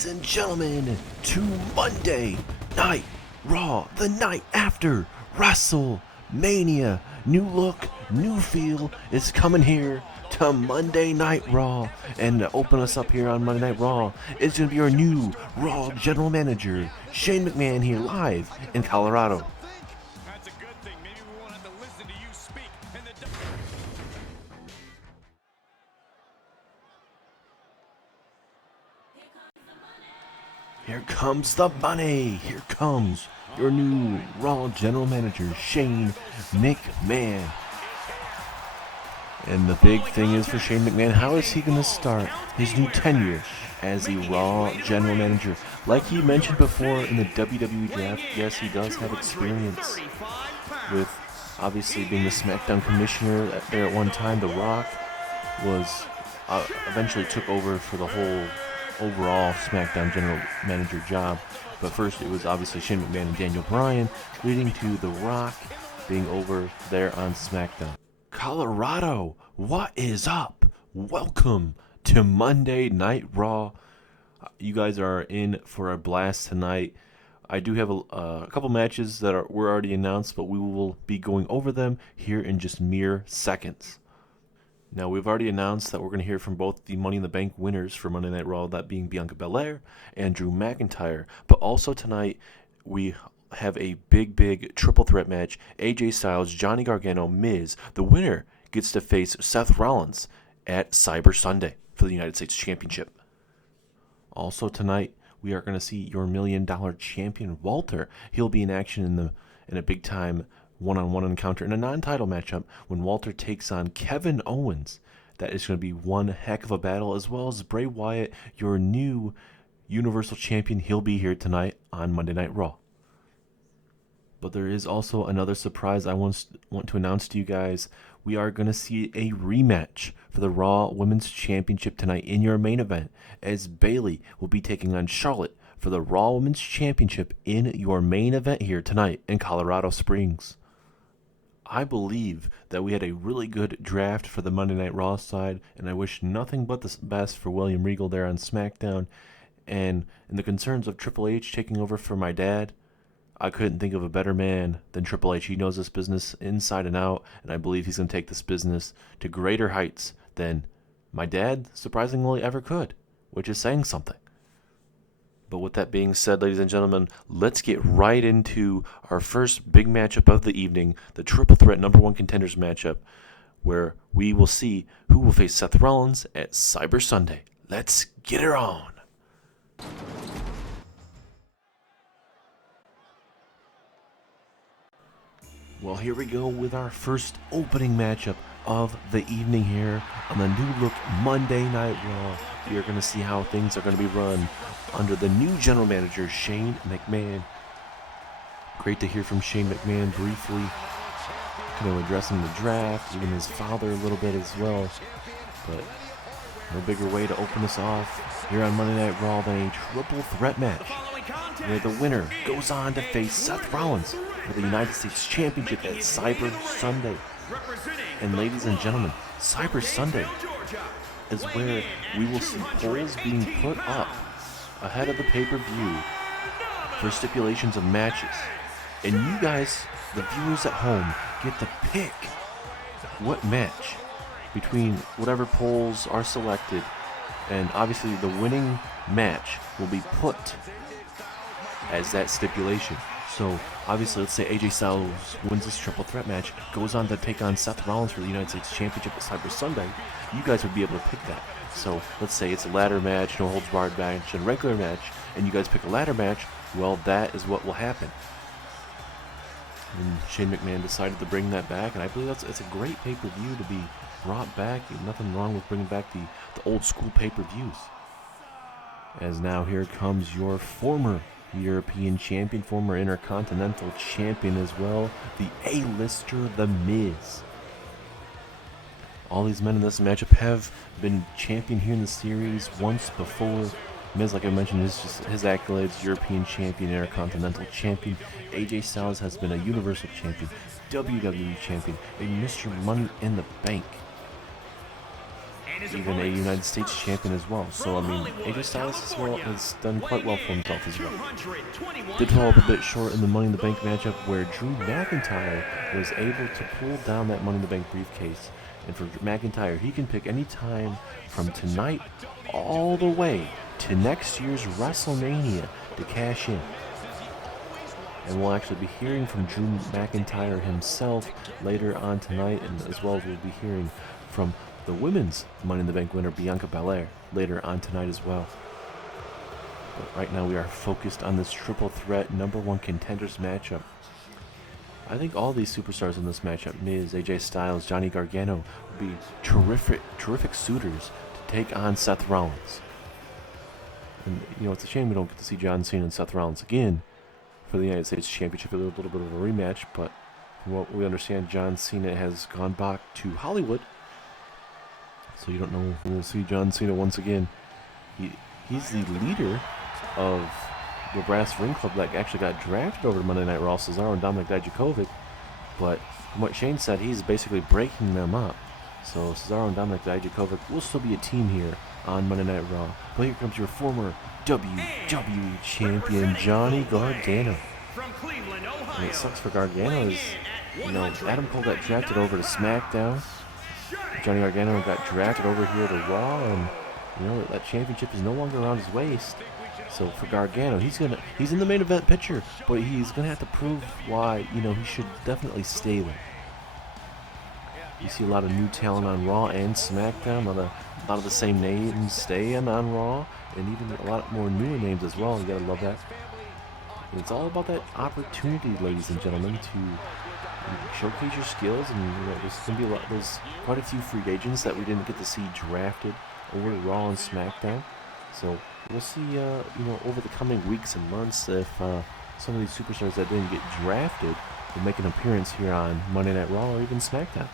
ladies and gentlemen, to Monday Night Raw, the night after WrestleMania. New look, new feel is coming here to Monday Night Raw. And to open us up here on Monday Night Raw is going to be our new Raw General Manager, Shane McMahon, here live in Colorado. That's a good thing. Maybe we won't have to listen to you speak. Here comes the money. Here comes your new Raw General Manager, Shane McMahon. And the big thing is for Shane McMahon, how is he going to start his new tenure as a Raw General Manager? Like he mentioned before in the WWE draft, yes, he does have experience with obviously being the SmackDown commissioner there at one time. The Rock was eventually took over for the whole overall SmackDown General Manager job. But first it was obviously Shane McMahon and Daniel Bryan, leading to The Rock being over there on SmackDown. Colorado, what is up? Welcome to Monday Night Raw. You guys are in for a blast tonight. I do have a couple matches that were already announced, but we will be going over them here in just mere seconds. Now, we've already announced that we're going to hear from both the Money in the Bank winners for Monday Night Raw, that being Bianca Belair and Drew McIntyre. But also tonight, we have a big triple threat match. AJ Styles, Johnny Gargano, Miz. The winner gets to face Seth Rollins at Cyber Sunday for the United States Championship. Also tonight, we are going to see your $1 Million champion, Walter. He'll be in action in a big-time one-on-one encounter in a non-title matchup when Walter takes on Kevin Owens. That is going to be one heck of a battle, as well as Bray Wyatt, your new Universal Champion. He'll be here tonight on Monday Night Raw. But there is also another surprise I want to announce to you guys. We are going to see a rematch for the Raw Women's Championship tonight in your main event, as Bayley will be taking on Charlotte for the Raw Women's Championship in your main event here tonight in Colorado Springs. I believe that we had a really good draft for the Monday Night Raw side, and I wish nothing but the best for William Regal there on SmackDown. And in the concerns of Triple H taking over for my dad, I couldn't think of a better man than Triple H. He knows this business inside and out, and I believe he's going to take this business to greater heights than my dad surprisingly ever could, which is saying something. But with that being said, ladies and gentlemen, let's get right into our first big matchup of the evening, the Triple Threat number 1 contenders matchup, where we will see who will face Seth Rollins at Cyber Sunday. Let's get her on. Well, here we go with our first opening matchup of the evening here on the new look Monday Night Raw. We are going to see how things are going to be run under the new general manager, Shane McMahon. Great to hear from Shane McMahon briefly, kind of addressing the draft, even his father a little bit as well. But no bigger way to open us off here on Monday Night Raw than a triple threat match, where the winner goes on to face Seth Rollins for the United States Championship at Cyber Sunday. And ladies and gentlemen, Cyber Sunday is where we will see polls being put up ahead of the pay-per-view for stipulations of matches. And you guys, the viewers at home, get to pick what match between whatever polls are selected. And obviously the winning match will be put as that stipulation. So obviously, let's say AJ Styles wins this triple threat match, goes on to take on Seth Rollins for the United States Championship at Cyber Sunday. You guys would be able to pick that. So let's say it's a ladder match, no holds barred match, and regular match, and you guys pick a ladder match. Well, that is what will happen. And Shane McMahon decided to bring that back, and I believe it's a great pay-per-view to be brought back. Nothing wrong with bringing back the old school pay-per-views. As now here comes your former European champion, former Intercontinental champion as well, the A-lister, The Miz. All these men in this matchup have been champion here in the series once before. Miz, like I mentioned, is just his accolades: European champion, Intercontinental champion. AJ Styles has been a Universal champion, WWE champion, a Mr. Money in the Bank. even a United States champion as well. So, I mean, AJ Styles as well has done quite well for himself as well. Did fall up a bit short in the Money in the Bank matchup where Drew McIntyre was able to pull down that Money in the Bank briefcase. And for McIntyre, he can pick any time from tonight all the way to next year's WrestleMania to cash in. And we'll actually be hearing from Drew McIntyre himself later on tonight, and as well as we'll be hearing from the women's Money in the Bank winner, Bianca Belair, later on tonight as well. But right now we are focused on this triple threat #1 contenders matchup. I think all these superstars in this matchup, Miz, AJ Styles, Johnny Gargano, will be terrific suitors to take on Seth Rollins. And, you know, it's a shame we don't get to see John Cena and Seth Rollins again for the United States Championship. A little bit of a rematch, but from what we understand, John Cena has gone back to Hollywood. So you don't know when we'll see John Cena once again. He's the leader of the Brass Ring Club that actually got drafted over to Monday Night Raw, Cesaro and Dominik Dijakovic. But from what Shane said, he's basically breaking them up. So Cesaro and Dominik Dijakovic will still be a team here on Monday Night Raw. But here comes your former WWE champion, Johnny Gargano. And it sucks for Gargano is, you know, Adam Cole got drafted over to SmackDown. Johnny Gargano got drafted over here to Raw, and you know that championship is no longer around his waist. So for Gargano, he's in the main event picture, but he's gonna have to prove why, you know, he should definitely stay there. You see a lot of new talent on Raw and SmackDown. A lot of the same names staying on Raw, and even a lot more newer names as well. You gotta love that. And it's all about that opportunity, ladies and gentlemen, to showcase your skills. And you know, there's gonna be there's quite a few free agents that we didn't get to see drafted over to Raw and SmackDown. So we'll see, you know, over the coming weeks and months if some of these superstars that didn't get drafted will make an appearance here on Monday Night Raw or even SmackDown.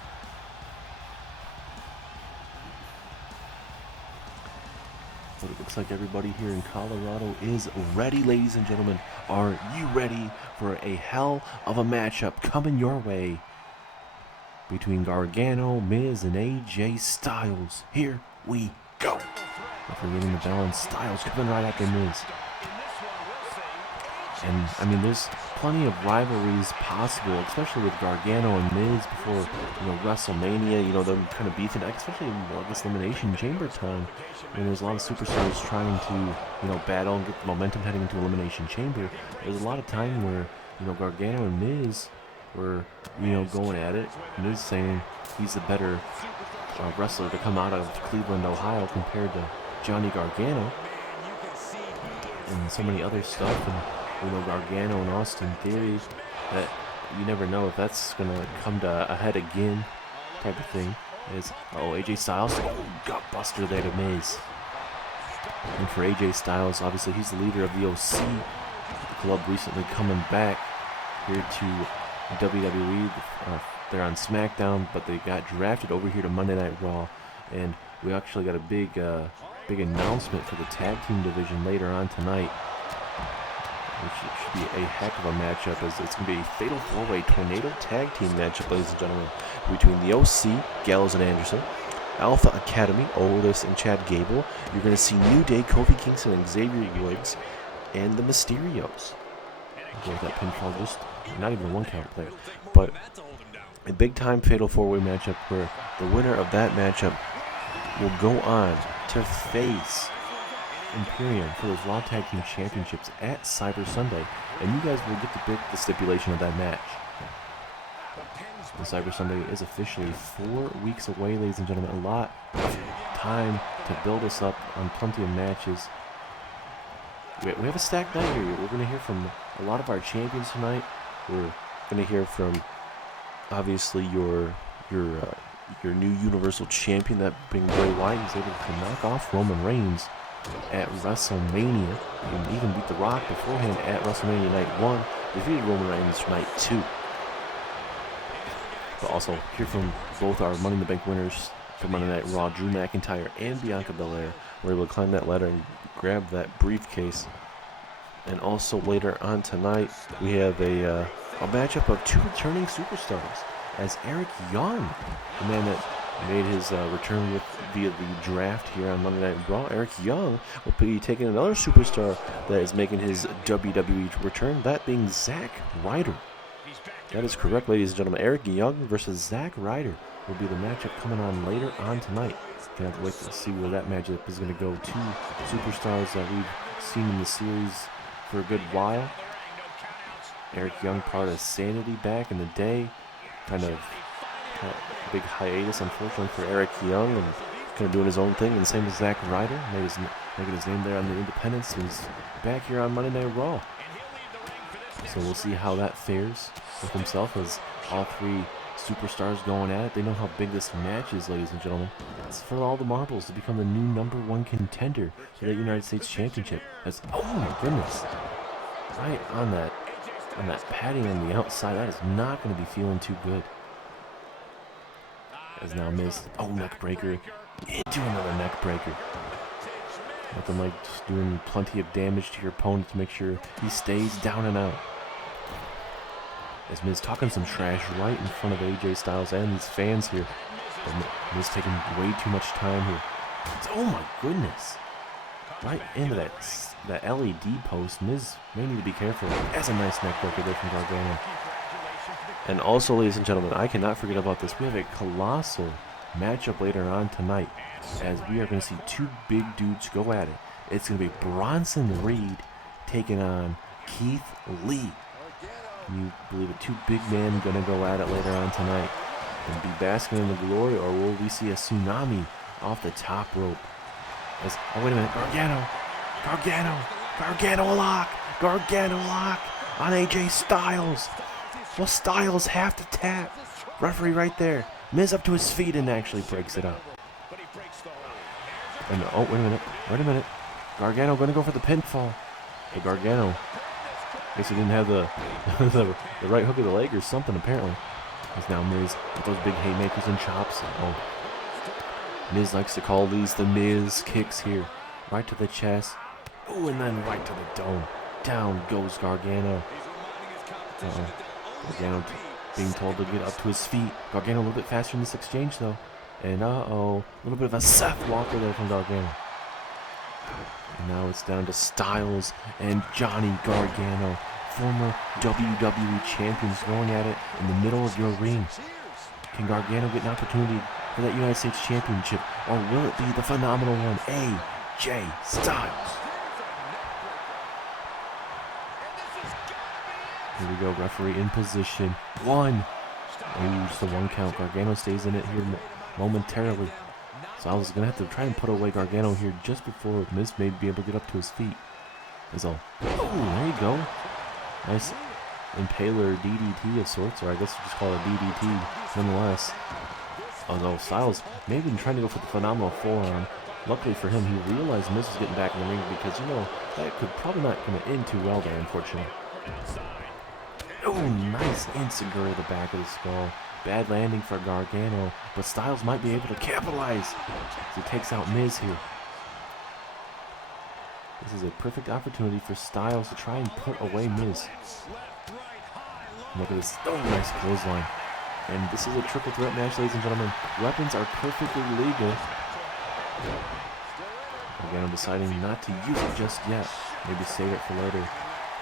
But it looks like everybody here in Colorado is ready, ladies and gentlemen. Are you ready for a hell of a matchup coming your way between Gargano, Miz, and AJ Styles? Here we go. If we're getting the balance, Styles coming right after Miz. And, I mean, there's plenty of rivalries possible, especially with Gargano and Miz before, you know, WrestleMania, you know, them kind of beefing, especially in, I guess, Elimination Chamber time, when there's a lot of superstars trying to, you know, battle and get the momentum heading into Elimination Chamber. There's a lot of time where, you know, Gargano and Miz were, you know, going at it. Miz saying he's the better wrestler to come out of Cleveland, Ohio, compared to Johnny Gargano, and so many other stuff. And you know, Gargano and Austin Theory, that you never know if that's gonna come to a head again, type of thing. Is AJ Styles, gut buster there to Miz. And for AJ Styles, obviously he's the leader of the OC, the club recently coming back here to WWE. They're on SmackDown, but they got drafted over here to Monday Night Raw, and we actually got a big announcement for the tag team division later on tonight, which should be a heck of a matchup, as it's going to be a fatal four-way tornado tag team matchup, ladies and gentlemen, between the OC, Gallows and Anderson, Alpha Academy, Otis and Chad Gable. You're going to see New Day, Kofi Kingston and Xavier Woods, and the Mysterios. Go with that pinfall, just not even a one-count player, but a big-time fatal four-way matchup where the winner of that matchup will go on to face Imperium for those Raw Tag Team Championships at Cyber Sunday, and you guys will get to pick the stipulation of that match. And Cyber Sunday is officially 4 weeks away, ladies and gentlemen. A lot of time to build us up on plenty of matches. We have a stacked night here. We're going to hear from a lot of our champions tonight. We're going to hear from, obviously, your new Universal Champion, that being Bray Wyatt. He's able to knock off Roman Reigns at WrestleMania, and even beat The Rock beforehand at WrestleMania Night 1, defeated Roman Reigns Night 2. But also hear from both our Money in the Bank winners for Monday Night Raw, Drew McIntyre and Bianca Belair. We're able to climb that ladder and grab that briefcase. And also later on tonight, we have a matchup of two returning superstars, as Eric Young, the man that made his return via the draft here on Monday Night Raw. Eric Young will be taking another superstar that is making his WWE return, that being Zack Ryder. That is correct, ladies and gentlemen. Eric Young versus Zack Ryder will be the matchup coming on later on tonight. Gonna have to wait to see where that matchup is going to go. Two superstars that we've seen in the series for a good while. Eric Young, part of Sanity back in the day. Kind of a big hiatus, unfortunately, for Eric Young, and kind of doing his own thing. And the same as Zack Ryder, making his name there on the Independents. He's back here on Monday Night Raw. So we'll see how that fares with himself, as all three superstars going at it. They know how big this match is, ladies and gentlemen. It's for all the marbles to become the new #1 contender for the United States Championship. As, oh my goodness, right on that padding on the outside, that is not going to be feeling too good. As now Miz, neck breaker, into another neck breaker. Nothing like just doing plenty of damage to your opponent to make sure he stays down and out. As Miz talking some trash right in front of AJ Styles and these fans here. But Miz taking way too much time here. Oh my goodness. Right into that LED post. Miz may need to be careful. That's a nice neck breaker there from Gargano. And also, ladies and gentlemen, I cannot forget about this. We have a colossal matchup later on tonight, as we are going to see two big dudes go at it. It's going to be Bronson Reed taking on Keith Lee. Can you believe it? Two big men going to go at it later on tonight and be basking in the glory, or will we see a tsunami off the top rope? Oh, wait a minute. Gargano lock on AJ Styles. Well, Styles have to tap. Referee right there. Miz up to his feet and actually breaks it up. And wait a minute. Gargano going to go for the pinfall. Hey, Gargano. Guess he didn't have the the right hook of the leg or something, apparently. As now Miz with those big haymakers and chops. Miz likes to call these the Miz kicks here. Right to the chest. Oh, and then right to the dome. Down goes Gargano. Gargano being told to get up to his feet. Gargano a little bit faster in this exchange, though. And a little bit of a Seth Walker there from Gargano. And now it's down to Styles and Johnny Gargano, former WWE champions, going at it in the middle of your ring. Can Gargano get an opportunity for that United States Championship, or will it be the phenomenal one, AJ Styles? Here we go, referee in position. One. Just the one count. Gargano stays in it here momentarily. Styles is going to have to try and put away Gargano here just before Miz may be able to get up to his feet. Oh, there you go. Nice impaler DDT of sorts, or I guess you just call it a DDT nonetheless. Although Styles may have been trying to go for the phenomenal forearm. Luckily for him, he realized Miz was getting back in the ring, because, that could probably not going to end too well there, unfortunately. Oh, nice Enzuigiri to the back of the skull. Bad landing for Gargano, but Styles might be able to capitalize as he takes out Miz here. This is a perfect opportunity for Styles to try and put away Miz. Look at this. Oh, nice clothesline. And this is a triple threat match, ladies and gentlemen. Weapons are perfectly legal. Gargano deciding not to use it just yet. Maybe save it for later.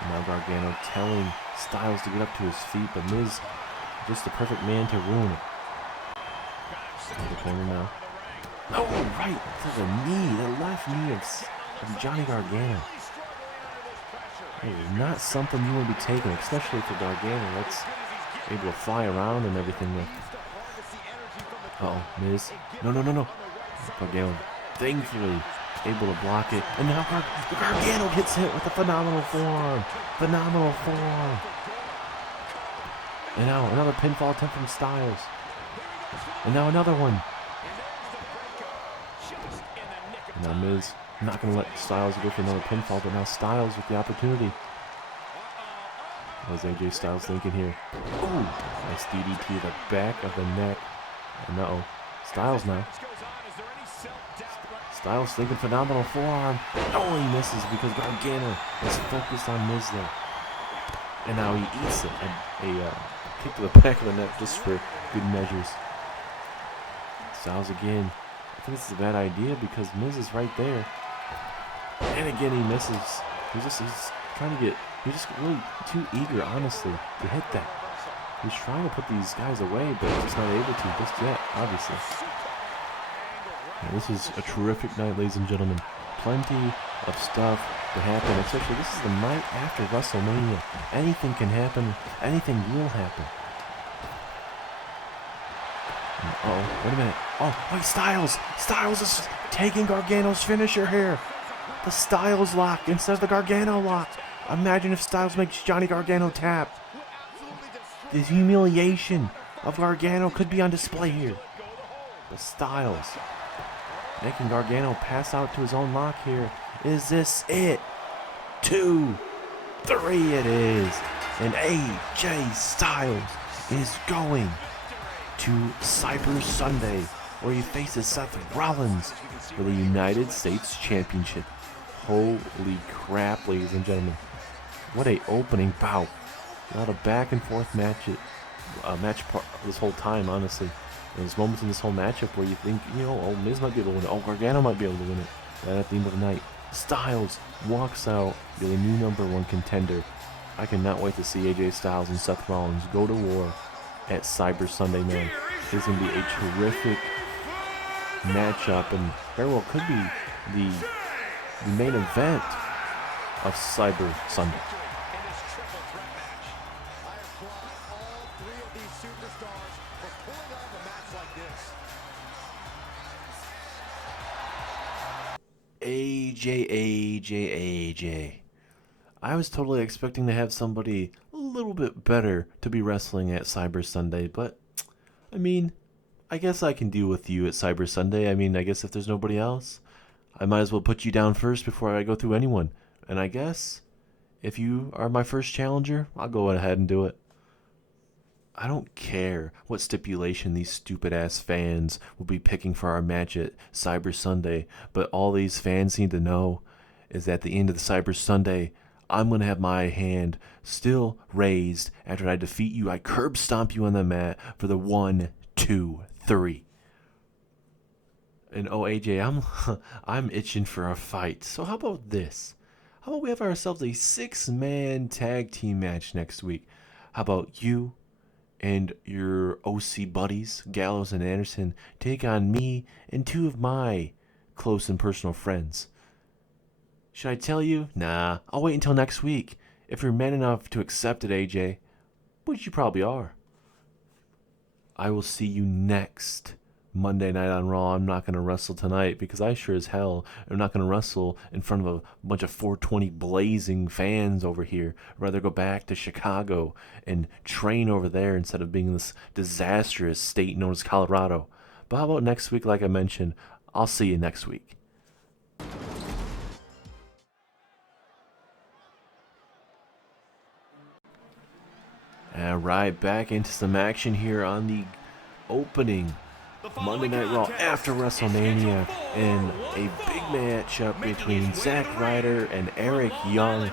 And now Gargano telling Styles to get up to his feet, but Miz, just the perfect man to ruin it. In the corner now. Oh, right to the knee, the left knee of Johnny Gargano. It is not something you want to be taking, especially for Gargano. That's able to fly around and everything with. Miz. No. Gargano, thankfully, able to block it. And now Gargano gets hit with a phenomenal forearm. And now another pinfall attempt from Styles. And now another one. And now Miz not going to let Styles go for another pinfall, but now Styles with the opportunity. What was AJ Styles thinking here? Ooh, nice DDT to the back of the neck. And Styles now. Styles thinking phenomenal forearm. Oh, he misses because Gargano is focused on Miz there. And now he eats it. A kick to the back of the neck just for good measures. Styles again. I think this is a bad idea because Miz is right there. And again, he misses. He's trying to get, he's just really too eager, honestly, to hit that. He's trying to put these guys away, but he's just not able to just yet, obviously. And this is a terrific night, ladies and gentlemen. Plenty of stuff to happen, especially this is the night after WrestleMania. Anything can happen. Anything will happen. Uh-oh, wait a minute. Oh, wait, Styles! Styles is taking Gargano's finisher here. The Styles lock instead of the Gargano lock. Imagine if Styles makes Johnny Gargano tap. The humiliation of Gargano could be on display here. The Styles making Gargano pass out to his own lock here. Is this it? 2, 3 it is. And AJ Styles is going to Cyber Sunday, where he faces Seth Rollins for the United States Championship. Holy crap, ladies and gentlemen. What a opening bout. A lot of back and forth match part this whole time, honestly. There's moments in this whole matchup where you think, you know, oh, Miz might be able to win it. Oh, Gargano might be able to win it. Right at the end of the night, Styles walks out. You're the new #1 contender. I cannot wait to see AJ Styles and Seth Rollins go to war at Cyber Sunday, man. It's going to be a terrific matchup and very well could be the main event of Cyber Sunday. AJ. I was totally expecting to have somebody a little bit better to be wrestling at Cyber Sunday, but I mean, I guess I can deal with you at Cyber Sunday. I mean, I guess if there's nobody else, I might as well put you down first before I go through anyone. And I guess if you are my first challenger, I'll go ahead and do it. I don't care what stipulation these stupid-ass fans will be picking for our match at Cyber Sunday, but all these fans need to know is that at the end of the Cyber Sunday, I'm going to have my hand still raised after I defeat you. I curb stomp you on the mat for the 1, 2, 3. And oh, AJ, I'm itching for a fight. So how about this? How about we have ourselves a 6-man tag team match next week? How about you and your OC buddies, Gallows and Anderson, take on me and 2 of my close and personal friends? Should I tell you? Nah, I'll wait until next week. If you're man enough to accept it, AJ, which you probably are. I will see you next Monday night on Raw. I'm not going to wrestle tonight because I sure as hell am not going to wrestle in front of a bunch of 420 blazing fans over here. I'd rather go back to Chicago and train over there instead of being in this disastrous state known as Colorado. But how about next week, like I mentioned? I'll see you next week. Alright, back into some action here on the opening Monday Night Raw after WrestleMania, and a big matchup between Zack Ryder and Eric Young.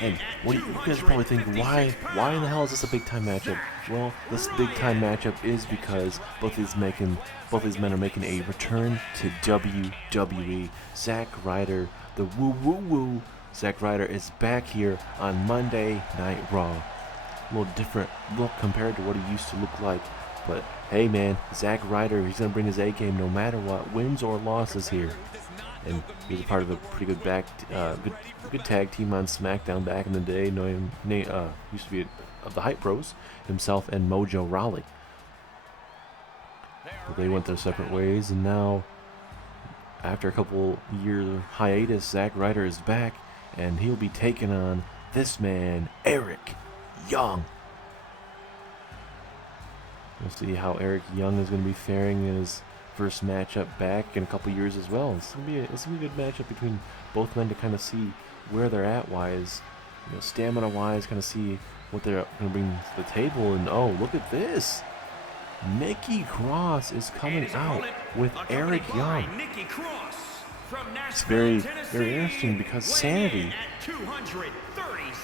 And what do you guys probably think, why in the hell is this a big time matchup? Well, this big time matchup is because both these men are making a return to WWE. Zack Ryder, the woo. Zack Ryder is back here on Monday Night Raw. A little different look compared to what he used to look like. But hey man, Zack Ryder, he's going to bring his A game no matter what, wins or losses here. And he was a part of a pretty good good tag team on SmackDown back in the day. Used to be of the Hype Bros, himself and Mojo Rawley. But they went their separate ways, and now after a couple year hiatus, Zack Ryder is back, and he'll be taking on this man, Eric Young. We'll see how Eric Young is going to be faring in his first matchup back in a couple years as well. It's going to be a good matchup between both men to kind of see where they're at wise, stamina wise, kind of see what they're going to bring to the table. And oh, look at this. Nikki Cross is coming out with Eric Young. It's very, very interesting because Sanity,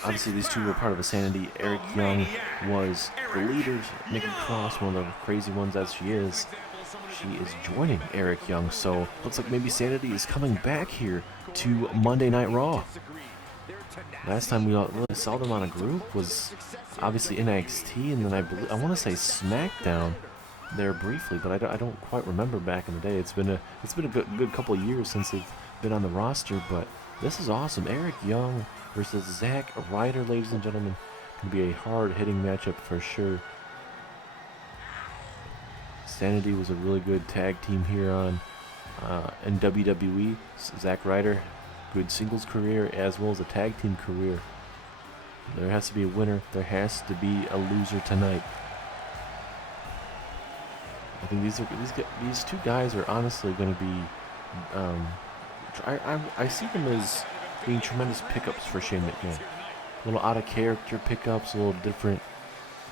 obviously these two were part of a Sanity. Eric Young was the leader. Nikki Cross, one of the crazy ones as she is, she is joining Eric Young. So looks like maybe Sanity is coming back here to Monday Night Raw. Last time we really saw them on a group was obviously NXT, and then I want to say SmackDown there briefly, but I don't quite remember back in the day. It's been a good couple of years since they've been on the roster, but this is awesome. Eric Young versus Zack Ryder, ladies and gentlemen. Going to be a hard-hitting matchup for sure. Sanity was a really good tag team here in WWE. Zack Ryder, good singles career as well as a tag team career. There has to be a winner. There has to be a loser tonight. I think these two guys are honestly going to be. I see them as being tremendous pickups for Shane McMahon. A little out of character pickups, a little different.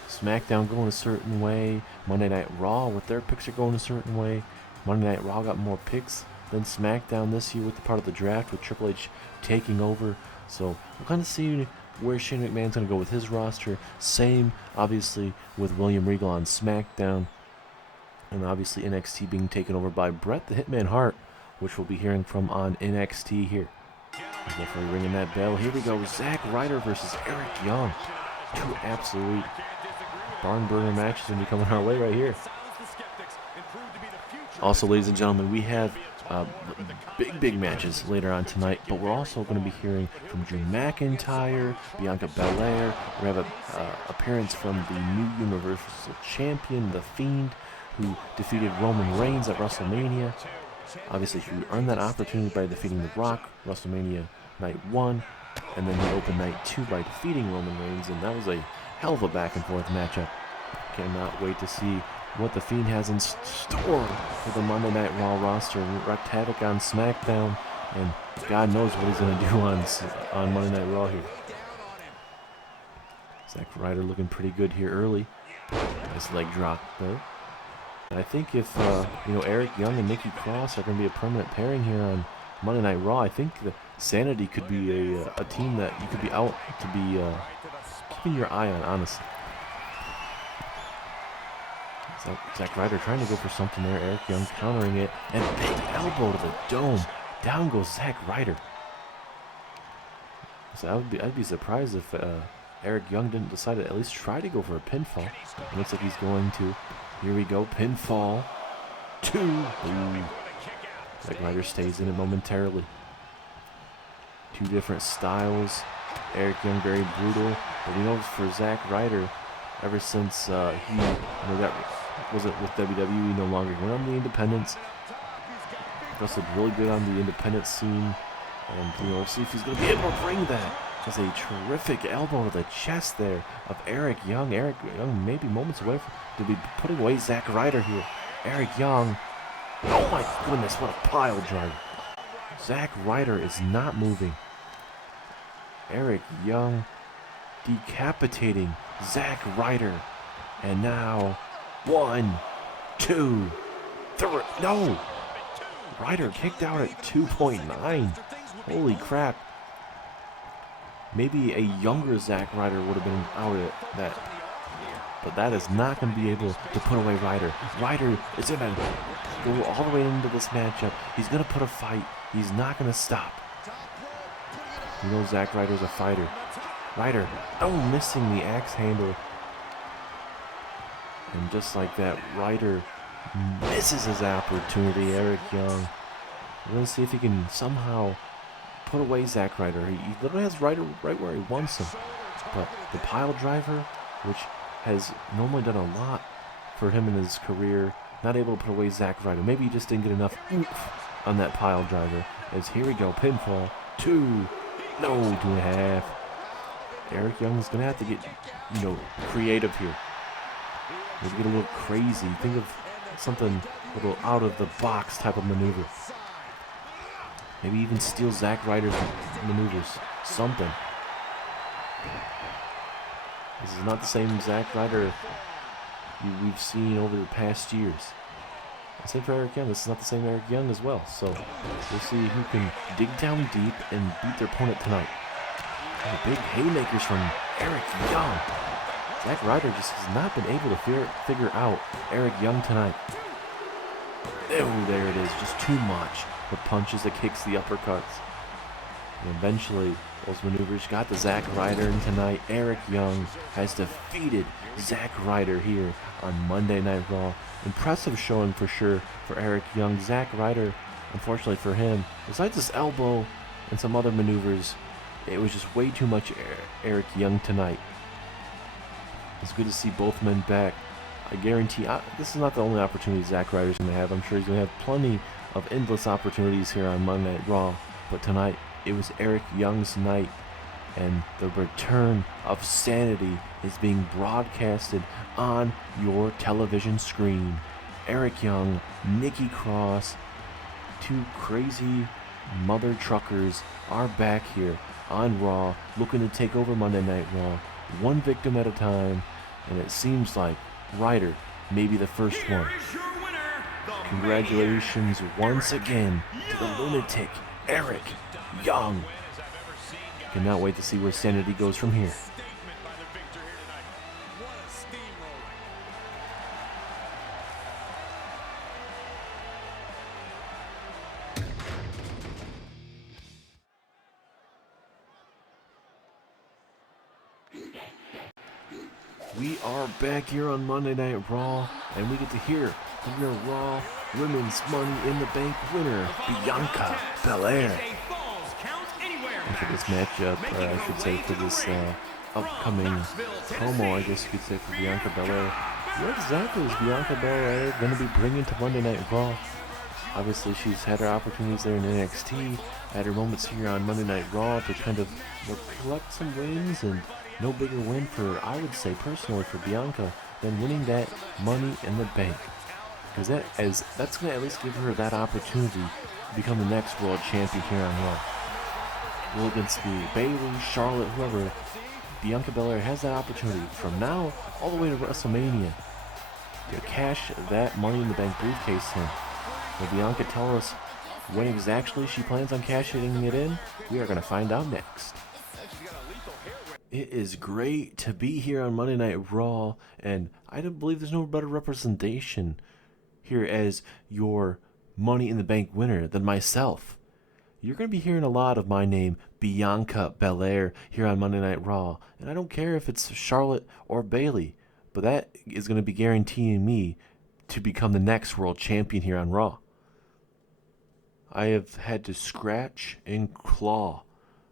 SmackDown going a certain way. Monday Night Raw with their picks are going a certain way. Monday Night Raw got more picks than SmackDown this year with the part of the draft with Triple H taking over. So we'll kind of see where Shane McMahon's going to go with his roster. Same, obviously, with William Regal on SmackDown. And obviously NXT being taken over by Bret the Hitman Hart, which we'll be hearing from on NXT here. Definitely ringing that bell. Here we go. Zack Ryder versus Eric Young. Two absolute barn burner matches going to be coming our way right here. Also, ladies and gentlemen, we have big matches later on tonight, but we're also going to be hearing from Drew McIntyre, Bianca Belair. We have an appearance from the new Universal Champion, The Fiend, who defeated Roman Reigns at WrestleMania. Obviously, he earned that opportunity by defeating The Rock, WrestleMania Night 1, and then he opened Night 2 by defeating Roman Reigns, and that was a hell of a back-and-forth matchup. Cannot wait to see what The Fiend has in store for the Monday Night Raw roster. Wreaked havoc on SmackDown, and God knows what he's going to do on Monday Night Raw here. Zack Ryder looking pretty good here early. Nice leg drop there. I think if Eric Young and Nikki Cross are going to be a permanent pairing here on Monday Night Raw, I think the Sanity could be a team that you could be out to be keeping your eye on, honestly. So Zack Ryder trying to go for something there. Eric Young countering it, and big elbow to the dome. Down goes Zack Ryder. So I'd be surprised if Eric Young didn't decide to at least try to go for a pinfall. It looks like he's going to. Here we go, pinfall. 2. Ooh. Zack Ryder stays in it momentarily. Two different styles. Eric Young very brutal, but for Zack Ryder, ever since he wasn't with WWE, no longer went on the independents. Wrestled really good on the independent scene, and see if he's going to be able to bring that. There's a terrific elbow to the chest there of Eric Young. Eric Young maybe moments away to be putting away Zack Ryder here. Eric Young, oh my goodness, what a pile driver. Zack Ryder is not moving. Eric Young decapitating Zack Ryder. And now, 1, 2, 3, no! Ryder kicked out at 2.9. Holy crap. Maybe a younger Zack Ryder would have been out at that. But that is not going to be able to put away Ryder. Ryder is going to go all the way into this matchup. He's going to put a fight. He's not going to stop. Zack Ryder's a fighter. Ryder, missing the axe handle. And just like that, Ryder misses his opportunity. Eric Young. We're going to see if he can somehow put away Zack Ryder. He literally has Ryder right where he wants him. But the pile driver, which has normally done a lot for him in his career, not able to put away Zack Ryder. Maybe he just didn't get enough oomph on that pile driver. As here we go, pinfall. 2, no, 2.5. Eric Young is going to have to get, creative here. Maybe get a little crazy. Think of something a little out of the box type of maneuver. Maybe even steal Zack Ryder's maneuvers. Something. This is not the same Zack Ryder we've seen over the past years. And same for Eric Young. This is not the same Eric Young as well. So we'll see who can dig down deep and beat their opponent tonight. Big haymakers from Eric Young. Zack Ryder just has not been able to figure out Eric Young tonight. Oh, there it is. Just too much. The punches, the kicks, the uppercuts. And eventually, those maneuvers got the Zack Ryder, and tonight Eric Young has defeated Zack Ryder here on Monday Night Raw. Impressive showing for sure for Eric Young. Zack Ryder, unfortunately for him, besides his elbow and some other maneuvers, it was just way too much Eric Young tonight. It's good to see both men back. I guarantee this is not the only opportunity Zack Ryder's going to have. I'm sure he's going to have plenty of endless opportunities here on Monday Night Raw. But tonight, it was Eric Young's night, and the return of sanity is being broadcasted on your television screen. Eric Young, Nikki Cross, two crazy mother truckers are back here on Raw, looking to take over Monday Night Raw, one victim at a time, and it seems like Ryder may be the first one. Congratulations once again to the lunatic Eric Young. Cannot wait to see where sanity goes from here. We are back here on Monday Night Raw, and we get to hear from your Raw Women's Money in the Bank winner, Bianca Belair. And for this matchup, or I should say for this upcoming promo, I guess you could say, for Bianca Belair. What exactly is Bianca Belair going to be bringing to Monday Night Raw? Obviously, she's had her opportunities there in NXT, had her moments here on Monday Night Raw to kind of collect some wins, and no bigger win for, I would say personally, for Bianca than winning that Money in the Bank. Because that's going to at least give her that opportunity to become the next world champion here on Raw. Will against the Bayley, Charlotte, whoever, Bianca Belair has that opportunity from now all the way to WrestleMania to cash that Money in the Bank briefcase in. Will Bianca tell us when exactly she plans on cashing it in? We are going to find out next. It is great to be here on Monday Night Raw, and I don't believe there's no better representation here as your Money in the Bank winner than myself. You're going to be hearing a lot of my name, Bianca Belair, here on Monday Night Raw. And I don't care if it's Charlotte or Bayley, but that is going to be guaranteeing me to become the next world champion here on Raw. I have had to scratch and claw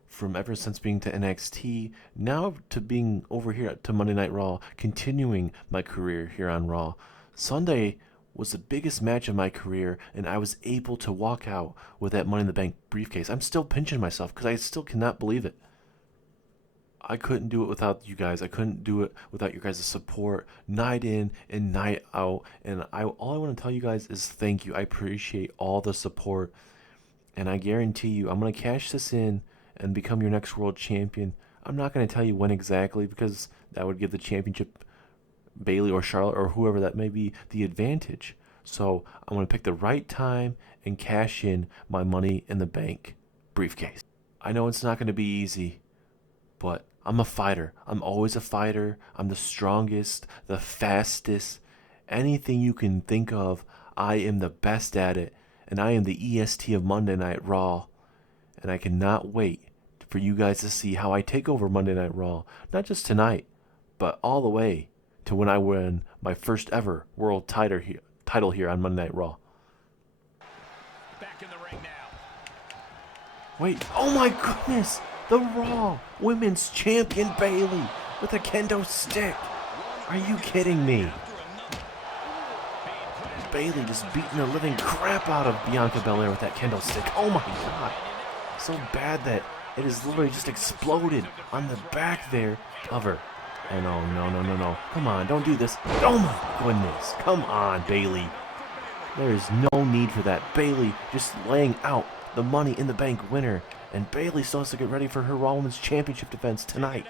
from ever since being to NXT, now to being over here to Monday Night Raw, continuing my career here on Raw. Sunday was the biggest match of my career, and I was able to walk out with that Money in the Bank briefcase. I'm still pinching myself because I still cannot believe it. I couldn't do it without you guys. I couldn't do it without your guys' support, night in and night out. And all I want to tell you guys is thank you. I appreciate all the support, and I guarantee you I'm going to cash this in and become your next world champion. I'm not going to tell you when exactly because that would give the championship Bayley or Charlotte or whoever that may be the advantage. So I'm going to pick the right time and cash in my Money in the Bank briefcase. I know it's not going to be easy, but I'm a fighter. I'm always a fighter. I'm the strongest, the fastest. Anything you can think of, I am the best at it. And I am the EST of Monday Night Raw. And I cannot wait for you guys to see how I take over Monday Night Raw. Not just tonight, but all the way to when I win my first ever world title here on Monday Night Raw. Back in the ring now. Wait, oh my goodness! The Raw Women's Champion Bayley with a kendo stick. Are you kidding me? Bayley just beating the living crap out of Bianca Belair with that kendo stick. Oh my god. So bad that it has literally just exploded on the back there of her. And oh, no. Come on, don't do this. Oh my goodness. Come on, Bayley. There is no need for that. Bayley just laying out the Money in the Bank winner. And Bayley still has to get ready for her Raw Women's Championship defense tonight.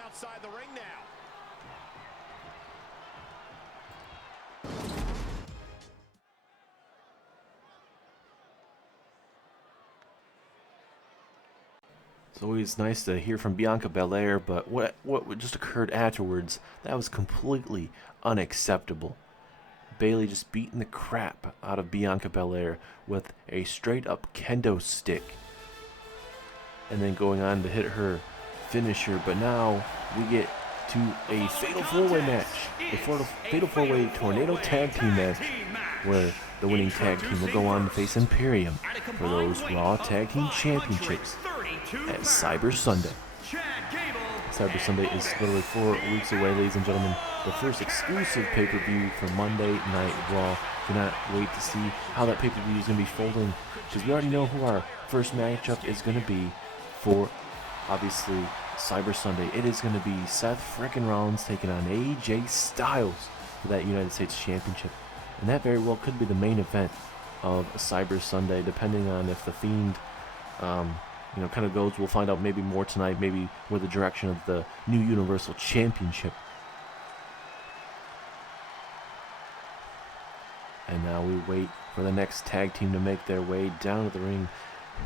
It's always nice to hear from Bianca Belair, but what just occurred afterwards, that was completely unacceptable. Bayley just beating the crap out of Bianca Belair with a straight up kendo stick. And then going on to hit her finisher. But now we get to a Fatal 4-Way match. The Fatal 4-Way Tornado Tag Team match, where the winning tag team will go on to face Imperium for those Raw Tag Team Championships at Cyber Sunday. Cyber Sunday is literally 4 weeks away, ladies and gentlemen. The first exclusive pay-per-view for Monday Night Raw. Cannot wait to see how that pay-per-view is going to be folding, because we already know who our first matchup is going to be for, obviously, Cyber Sunday. It is going to be Seth frickin' Rollins taking on AJ Styles for that United States Championship. And that very well could be the main event of Cyber Sunday, depending on if the Fiend kind of goes. We'll find out maybe more tonight, maybe where the direction of the new Universal Championship. And now we wait for the next tag team to make their way down to the ring.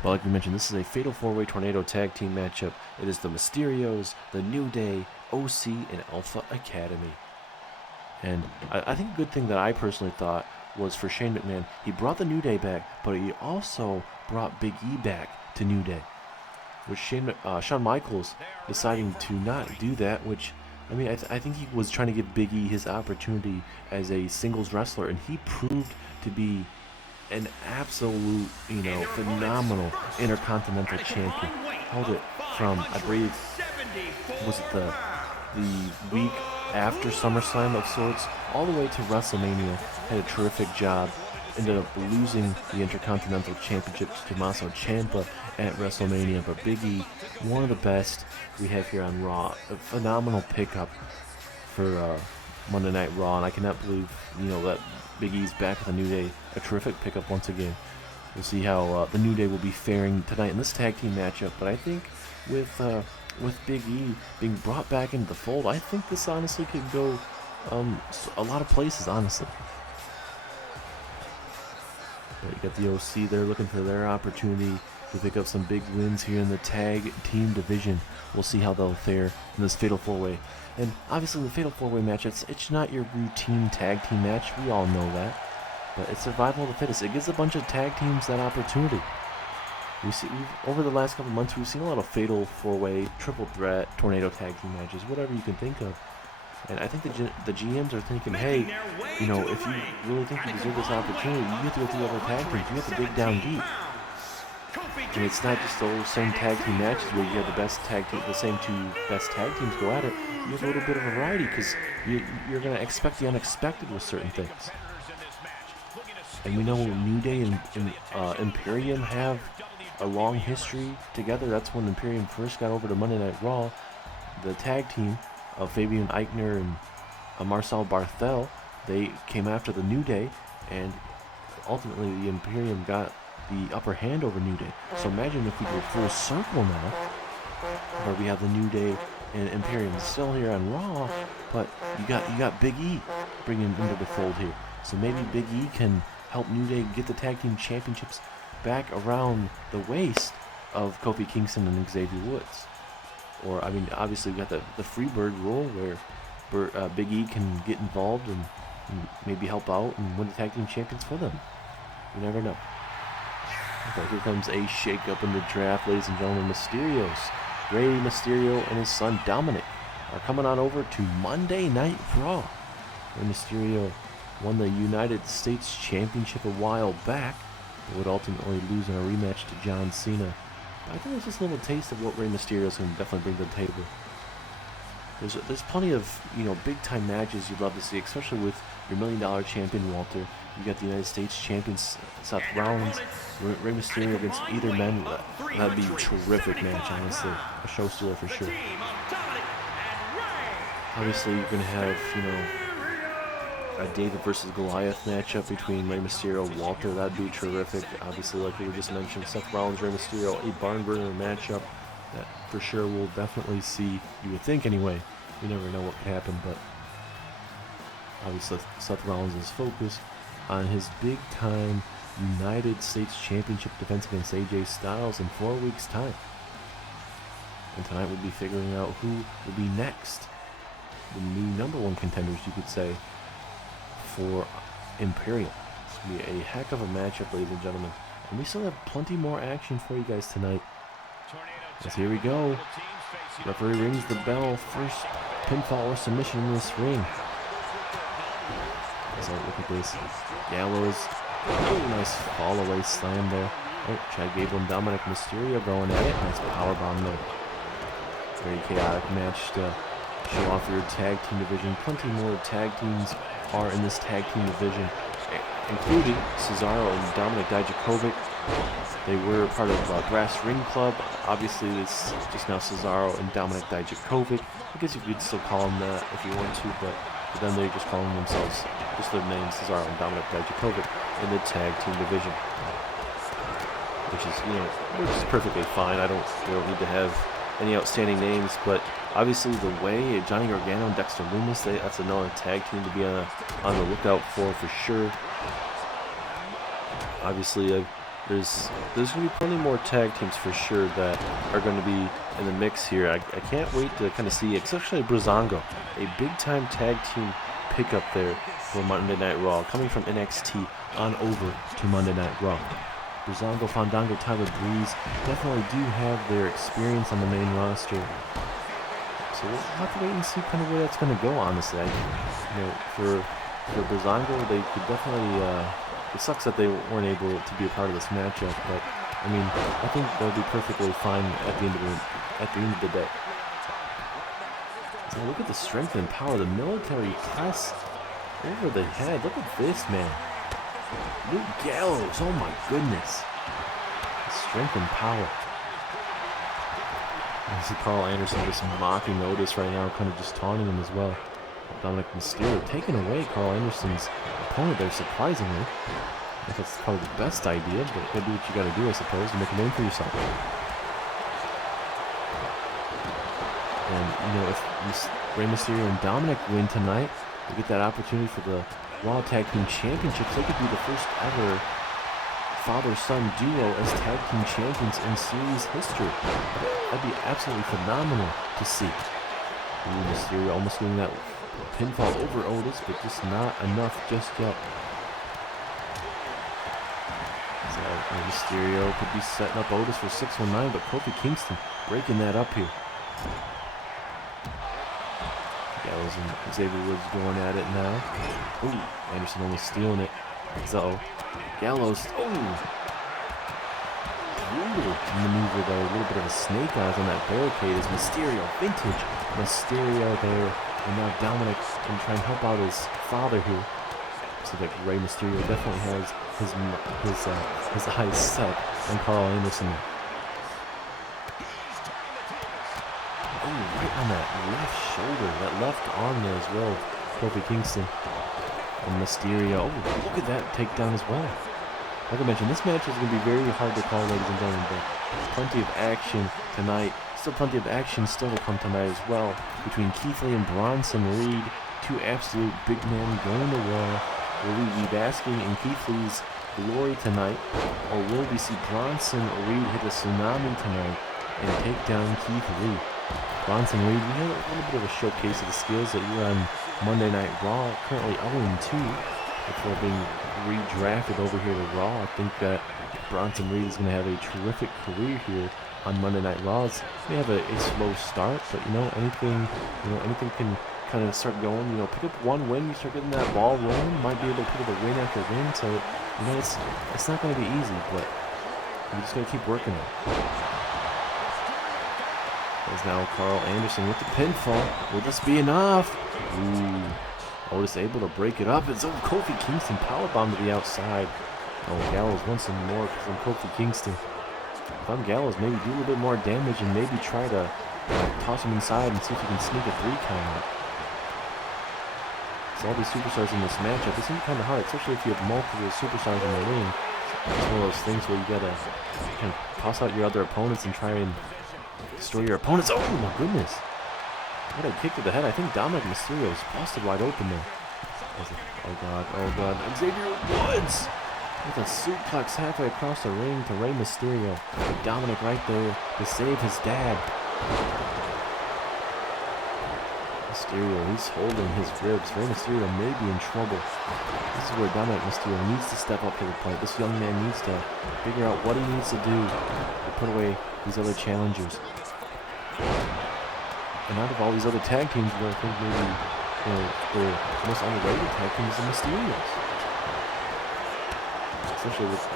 But like we mentioned, this is a Fatal 4-Way Tornado Tag Team matchup. It is the Mysterios, the New Day, OC, and Alpha Academy. And I think a good thing that I personally thought was for Shane McMahon, he brought the New Day back, but he also brought Big E back to New Day. With Shawn Michaels deciding to not do that, which, I mean, I think he was trying to give Big E his opportunity as a singles wrestler, and he proved to be an absolute, phenomenal Intercontinental Champion. Held it from, I believe, was it the week after SummerSlam of sorts, all the way to WrestleMania. Had a terrific job. Ended up losing the Intercontinental Championship to Tommaso Ciampa at WrestleMania. But Big E, one of the best we have here on Raw. A phenomenal pickup for Monday Night Raw, and I cannot believe, that Big E's back with the New Day. A terrific pickup once again. We'll see how the New Day will be faring tonight in this tag team matchup. But I think with Big E being brought back into the fold, I think this honestly could go a lot of places, honestly. But you got the OC there looking for their opportunity to pick up some big wins here in the tag team division. We'll see how they'll fare in this Fatal 4-Way. And obviously the Fatal 4-Way match, it's not your routine tag team match. We all know that. But it's survival of the fittest. It gives a bunch of tag teams that opportunity. Over the last couple months, we've seen a lot of Fatal 4-Way, triple threat, tornado tag team matches, whatever you can think of. And I think the GMs are thinking, hey, if you really think you deserve this opportunity, you have to go through other tag teams. You have to dig down deep. And it's not just the old same tag team matches where you have the same 2 best tag teams go at it. You have a little bit of variety, because you're going to expect the unexpected with certain things. And we know New Day and Imperium have a long history together. That's when Imperium first got over to Monday Night Raw. The tag team of Fabian Eichner and Marcel Barthel, they came after the New Day, and ultimately the Imperium got the upper hand over New Day. So imagine if we go full circle now, where we have the New Day and Imperium still here on Raw, but you got Big E bringing into the fold here. So maybe Big E can help New Day get the tag team championships back around the waist of Kofi Kingston and Xavier Woods. Or, I mean, obviously we got the Freebird rule where Big E can get involved and maybe help out and win the tag team champions for them. You never know. Okay, here comes a shake-up in the draft, ladies and gentlemen. Rey Mysterio and his son Dominic are coming on over to Monday Night Raw. Rey Mysterio won the United States Championship a while back, but would ultimately lose in a rematch to John Cena. I think it's just a little taste of what Rey Mysterio can definitely bring to the table. There's plenty of big time matches you'd love to see, especially with your $1 Million champion Walter. You got the United States champion Seth Rollins, Rey Mysterio against either men. That'd be a terrific match, honestly. A show stealer for sure. Obviously, you're gonna have a David versus Goliath matchup between Rey Mysterio and Walter. That'd be terrific. Obviously, like we just mentioned, Seth Rollins, Rey Mysterio, a barn burner matchup that for sure we'll definitely see. You would think anyway. You never know what could happen, but obviously Seth Rollins is focused on his big-time United States Championship defense against AJ Styles in 4 weeks' time. And tonight we'll be figuring out who will be next. The new #1 contenders, you could say, for Imperial. It's going to be a heck of a matchup, ladies and gentlemen. And we still have plenty more action for you guys tonight. As here we go. Referee rings the bell. First pinfall or submission in this ring. So look at this. Gallows. Oh, nice fall away slam there. Oh, Chad Gable and Dominic Mysterio going at it. Nice powerbomb there. Very chaotic match to show off your tag team division. Plenty more tag teams are in this tag team division, including Cesaro and Dominic Dijakovic. They were part of Brass Ring Club. Obviously, it's just now Cesaro and Dominic Dijakovic. I guess you could still call them that if you want to, but for them, they're just calling themselves, just their names, Cesaro and Dominic Dijakovic, in the tag team division. Which is perfectly fine. We don't need to have any outstanding names, but obviously the way Johnny Gargano and Dexter Lumis, that's another tag team to be on the lookout for sure. Obviously, there's going to be plenty more tag teams for sure that are going to be in the mix here. I can't wait to kind of see, especially Breezango, a big-time tag team pickup there for Monday Night Raw, coming from NXT on over to Monday Night Raw. Breezango, Fandango, Tyler Breeze definitely do have their experience on the main roster. So we'll have to wait and see kind of where that's going to go, honestly. For Breezango, they could definitely... it sucks that they weren't able to be a part of this matchup, but, I think they'll be perfectly fine at the end of the day. So look at the strength and power, the military press over the head. Look at this, man. Luke Gallows, oh my goodness. Strength and power. I see Carl Anderson just mocking Otis right now, kind of just taunting him as well. Dominic Mysterio taking away Carl Anderson's opponent there, surprisingly. I think that's probably the best idea, but you gotta do what you gotta do, I suppose, to make a name for yourself. And, if Rey Mysterio and Dominic win tonight, they get that opportunity for the Raw Tag Team Championships. They could be the first ever father-son duo as tag team champions in series history. That'd be absolutely phenomenal to see. Mysterio almost getting that pinfall over Otis, but just not enough just yet. So Mysterio could be setting up Otis for 619, but Kofi Kingston breaking that up here. Gallows and Xavier Woods going at it now. Ooh, Anderson almost stealing it. So Gallows, brutal maneuver there. A little bit of a snake eyes on that barricade as Mysterio, vintage Mysterio there. And now Dominic can try and help out his father here. So that Rey Mysterio definitely has his eyes set on Carl Anderson. Right on that left shoulder, that left arm there as well, Kofi Kingston. And Mysterio, look at that takedown as well. Like I mentioned, this match is going to be very hard to call, ladies and gentlemen, but plenty of action tonight. Still plenty of action still to come tonight as well, between Keith Lee and Bronson Reed, two absolute big men going to war. Will we be basking in Keith Lee's glory tonight, or will we see Bronson Reed hit a tsunami tonight and take down Keith Lee? Bronson Reed, we had a little bit of a showcase of the skills that you were on Monday Night Raw, currently 0-2 before being redrafted over here to Raw. I think that Bronson Reed is going to have a terrific career here on Monday Night Raws. May have a slow start, but anything can kind of start going. Pick up one win, you start getting that ball rolling, might be able to pick up a win after win. So it's not going to be easy, but you just got to keep working it. There's now Carl Anderson with the pinfall. Will this be enough? Ooh. Otis able to break it up. It's Kofi Kingston powerbomb to the outside. Gallows wants some more from Kofi Kingston. If I'm Gallows, maybe do a little bit more damage and maybe try to toss him inside and see if you can sneak a 3 count out. So all these superstars in this matchup, it's going to be kind of hard, especially if you have multiple superstars in the ring. It's one of those things where you got to kind of toss out your other opponents and try and destroy your opponents. Oh my goodness. What a kick to the head. I think Dominic Mysterio is busted wide open there. Oh god. Xavier Woods with a suplex halfway across the ring to Rey Mysterio. With Dominic right there to save his dad. This Mysterio, he's holding his ribs. Rey Mysterio may be in trouble. This is where Dominic Mysterio needs to step up to the plate. This young man needs to figure out what he needs to do to put away these other challengers. And out of all these other tag teams, I think maybe, you know, the most underrated tag team is the Mysterios. Especially with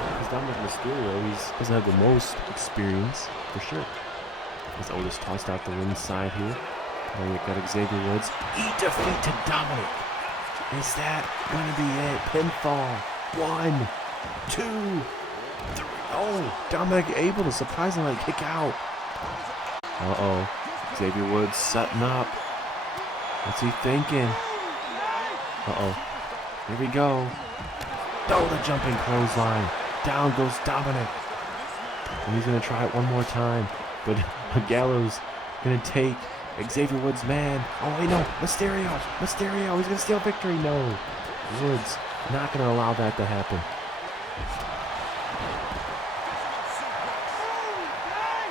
because Dominic Mysterio, he doesn't have the most experience, for sure. As Otis tossed out the ringside here. Now you've got Xavier Woods. Defeat to Dominic. Is that going to be it? Pinfall. 1, 2, 3. Oh, Dominic able to surprisingly kick out. Uh-oh. Xavier Woods setting up. What's he thinking? Uh-oh. Here we go. Oh, the jumping clothesline. Down goes Dominic. And he's going to try it one more time. But Gallows going to take Xavier Woods' man. Oh, wait, no. Mysterio. Mysterio. He's going to steal victory. No. Woods not going to allow that to happen.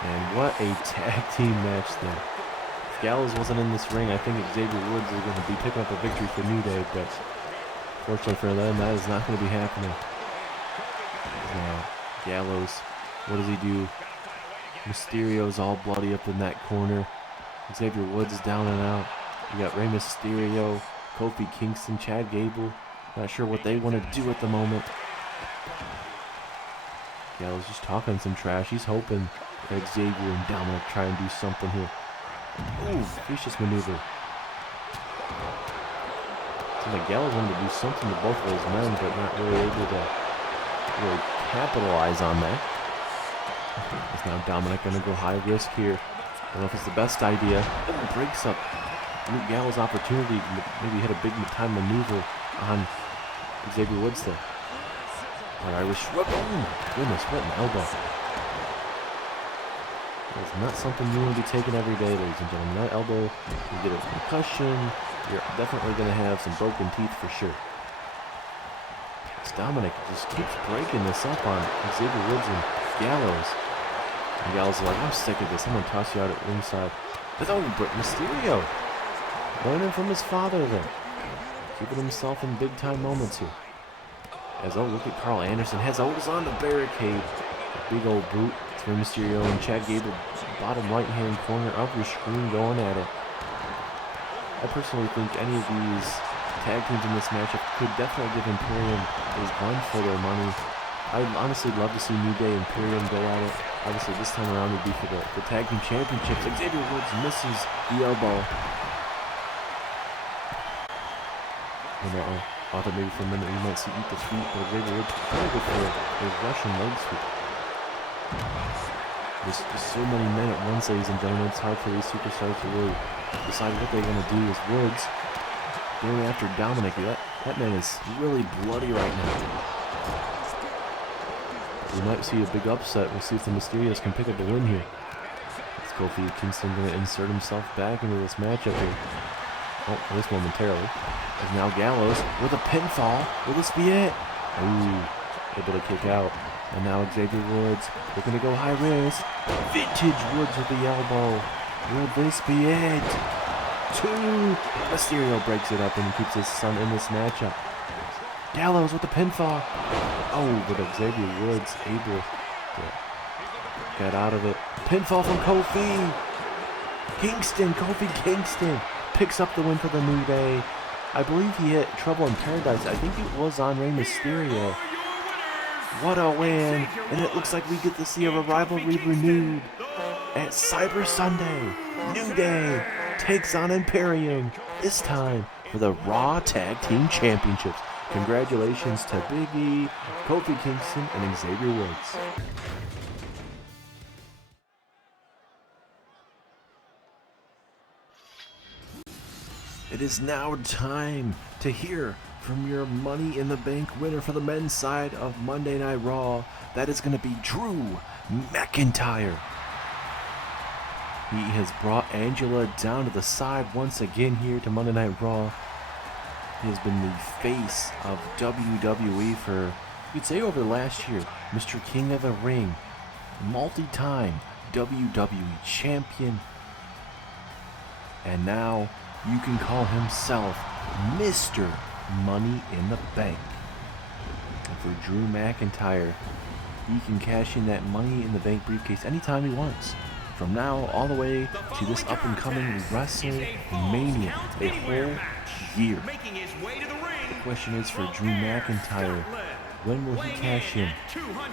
And what a tag team match there. If Gallows wasn't in this ring, I think Xavier Woods is going to be picking up a victory for New Day, but fortunately for them, that is not going to be happening. Now, Gallows, what does he do? Mysterio's all bloody up in that corner. Xavier Woods is down and out. You got Rey Mysterio, Kofi Kingston, Chad Gable. Not sure what they want to do at the moment. Gallows just talking some trash. He's hoping that Xavier and Dominic try and do something here. Ooh, vicious maneuver. Seems like Gallows wanted to do something to both of those men, but not really able to really capitalize on that. Is now Dominic going to go high risk here? I don't know if it's the best idea. It breaks up Luke Gallows' opportunity to maybe hit a big time maneuver on Xavier Woods there. An Irish whip. Oh, goodness, what an elbow. It's not something you want to be taking every day, ladies and gentlemen. That elbow, you get a concussion, you're definitely going to have some broken teeth for sure. It's Dominic just keeps breaking this up on Xavier Woods and Gallows. And Gallows is like, I'm sick of this. I'm going to toss you out at ringside. But oh, Mysterio. Learning from his father there. Keeping himself in big time moments here. As oh, look at Carl Anderson. Has Otis on the barricade. A big old boot. It's Rey Mysterio and Chad Gable, bottom right hand corner of your screen, going at it. I personally think any of these tag teams in this matchup could definitely give Imperium a run for their money. I'd honestly love to see New Day Imperium go at it. Obviously, this time around would be for the tag team championships. Xavier Woods misses the elbow. And I thought maybe for a minute we might see eat the feet, but Xavier Woods trying to go for a Russian leg sweep. There's so many men at once, ladies and gentlemen. It's hard for these superstars to really decide what they want to do. As Woods going after Dominic. That man is really bloody right now. We might see a big upset. We'll see if the Mysterios can pick up a win here. It's Kofi Kingston going to insert himself back into this matchup here. Oh, at least momentarily. And now Gallows with a pinfall. Will this be it? Ooh, able to kick out. And now Xavier Woods looking to go high risk. Vintage Woods with the elbow. Will this be it? 2. Mysterio breaks it up and keeps his son in this matchup. Gallows with the pinfall. Oh, but Xavier Woods able to get out of it. Pinfall from Kofi. Kofi Kingston picks up the win for the New Day. I believe he hit Trouble in Paradise. I think it was on Rey Mysterio. What a win. And it looks like we get to see a rivalry renewed at Cyber Sunday. New Day takes on Imperium, this time for the Raw Tag Team Championships. Congratulations to Big E, Kofi Kingston, and Xavier Woods. It is now time to hear from your Money in the Bank winner for the men's side of Monday Night Raw. That is going to be Drew McIntyre. He has brought Angela down to the side once again here to Monday Night Raw. He has been the face of WWE for, you could say, over the last year. Mr. King of the Ring, multi-time WWE champion, and now you can call himself Mr. Money in the Bank. And for Drew McIntyre, he can cash in that Money in the Bank briefcase anytime he wants. From now all the way to this up-and-coming WrestleMania, a whole year. The question is for Drew McIntyre, when will he cash in?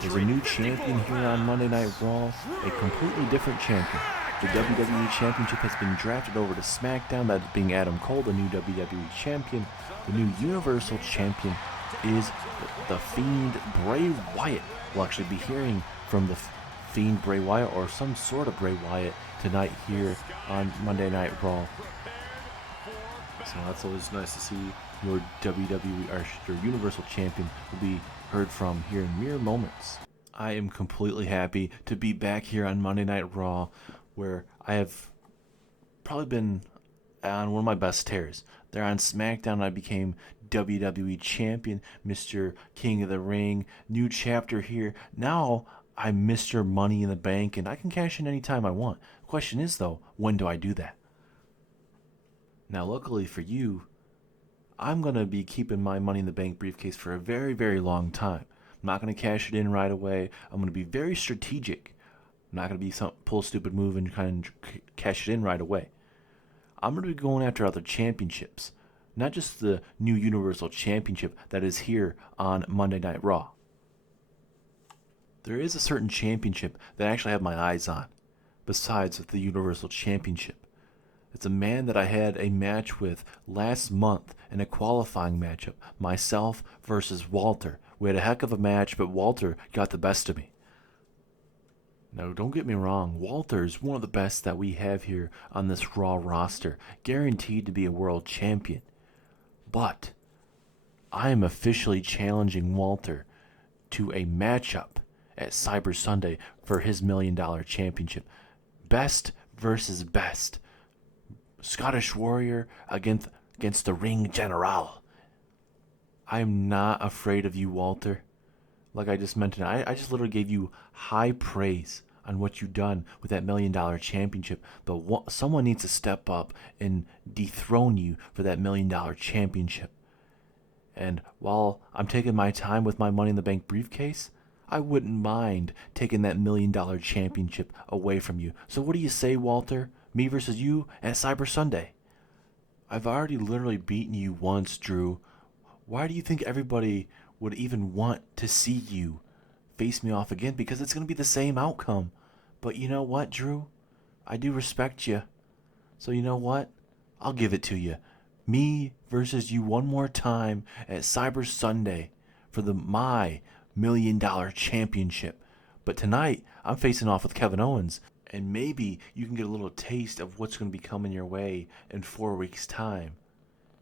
There's a new champion here on Monday Night Raw, a completely different champion. The WWE Championship has been drafted over to SmackDown, that being Adam Cole, the new WWE Champion. The new Universal Champion is the Fiend Bray Wyatt. We'll actually be hearing from the Fiend Bray Wyatt, or some sort of Bray Wyatt, tonight here on Monday Night Raw. So that's always nice to see. Your WWE, or your Universal Champion, will be heard from here in mere moments. I am completely happy to be back here on Monday Night Raw, where I have probably been on one of my best tears. There on SmackDown, I became WWE Champion, Mr. King of the Ring. New chapter here. Now I'm Mr. Money in the Bank, and I can cash in anytime I want. The question is, though, when do I do that? Now, luckily for you, I'm going to be keeping my Money in the Bank briefcase for a very, very long time. I'm not going to cash it in right away. I'm going to be very strategic. I'm not going to be pull a stupid move and kind of cash it in right away. I'm going to be going after other championships, not just the new Universal Championship that is here on Monday Night Raw. There is a certain championship that I actually have my eyes on, besides the Universal Championship. It's a man that I had a match with last month in a qualifying matchup, myself versus Walter. We had a heck of a match, but Walter got the best of me. Now, don't get me wrong, Walter is one of the best that we have here on this Raw roster, guaranteed to be a world champion. But I am officially challenging Walter to a matchup at Cyber Sunday for his $1 million championship. Best versus best. Scottish Warrior against the Ring General. I am not afraid of you, Walter. Like I just mentioned, I just literally gave you high praise on what you've done with that $1 million championship. But someone needs to step up and dethrone you for that $1 million championship. And while I'm taking my time with my Money in the Bank briefcase, I wouldn't mind taking that $1 million championship away from you. So what do you say, Walter? Me versus you at Cyber Sunday. I've already literally beaten you once, Drew. Why do you think everybody would even want to see you face me off again? Because it's going to be the same outcome. But you know what, Drew? I do respect you. So you know what? I'll give it to you. Me versus you one more time at Cyber Sunday for my $1 million championship. But tonight, I'm facing off with Kevin Owens. And maybe you can get a little taste of what's going to be coming your way in 4 weeks' time.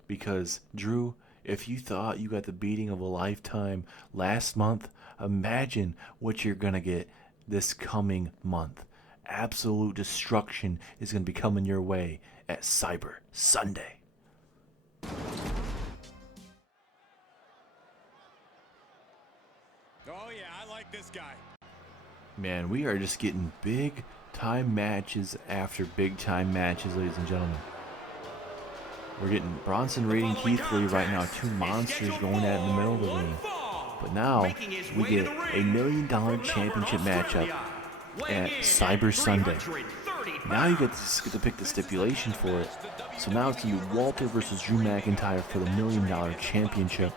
Because, Drew, if you thought you got the beating of a lifetime last month, imagine what you're going to get this coming month. Absolute destruction is going to be coming your way at Cyber Sunday. Oh yeah, I like this guy. Man, we are just getting big time matches after big time matches, ladies and gentlemen. We're getting Bronson raiding Keith Lee right now, two monsters going at in the middle of the ring. But now we get a $1 million championship matchup at Cyber Sunday. Now you get to pick the stipulation for it. So now it's going to be Walter versus Drew McIntyre for the $1 million championship,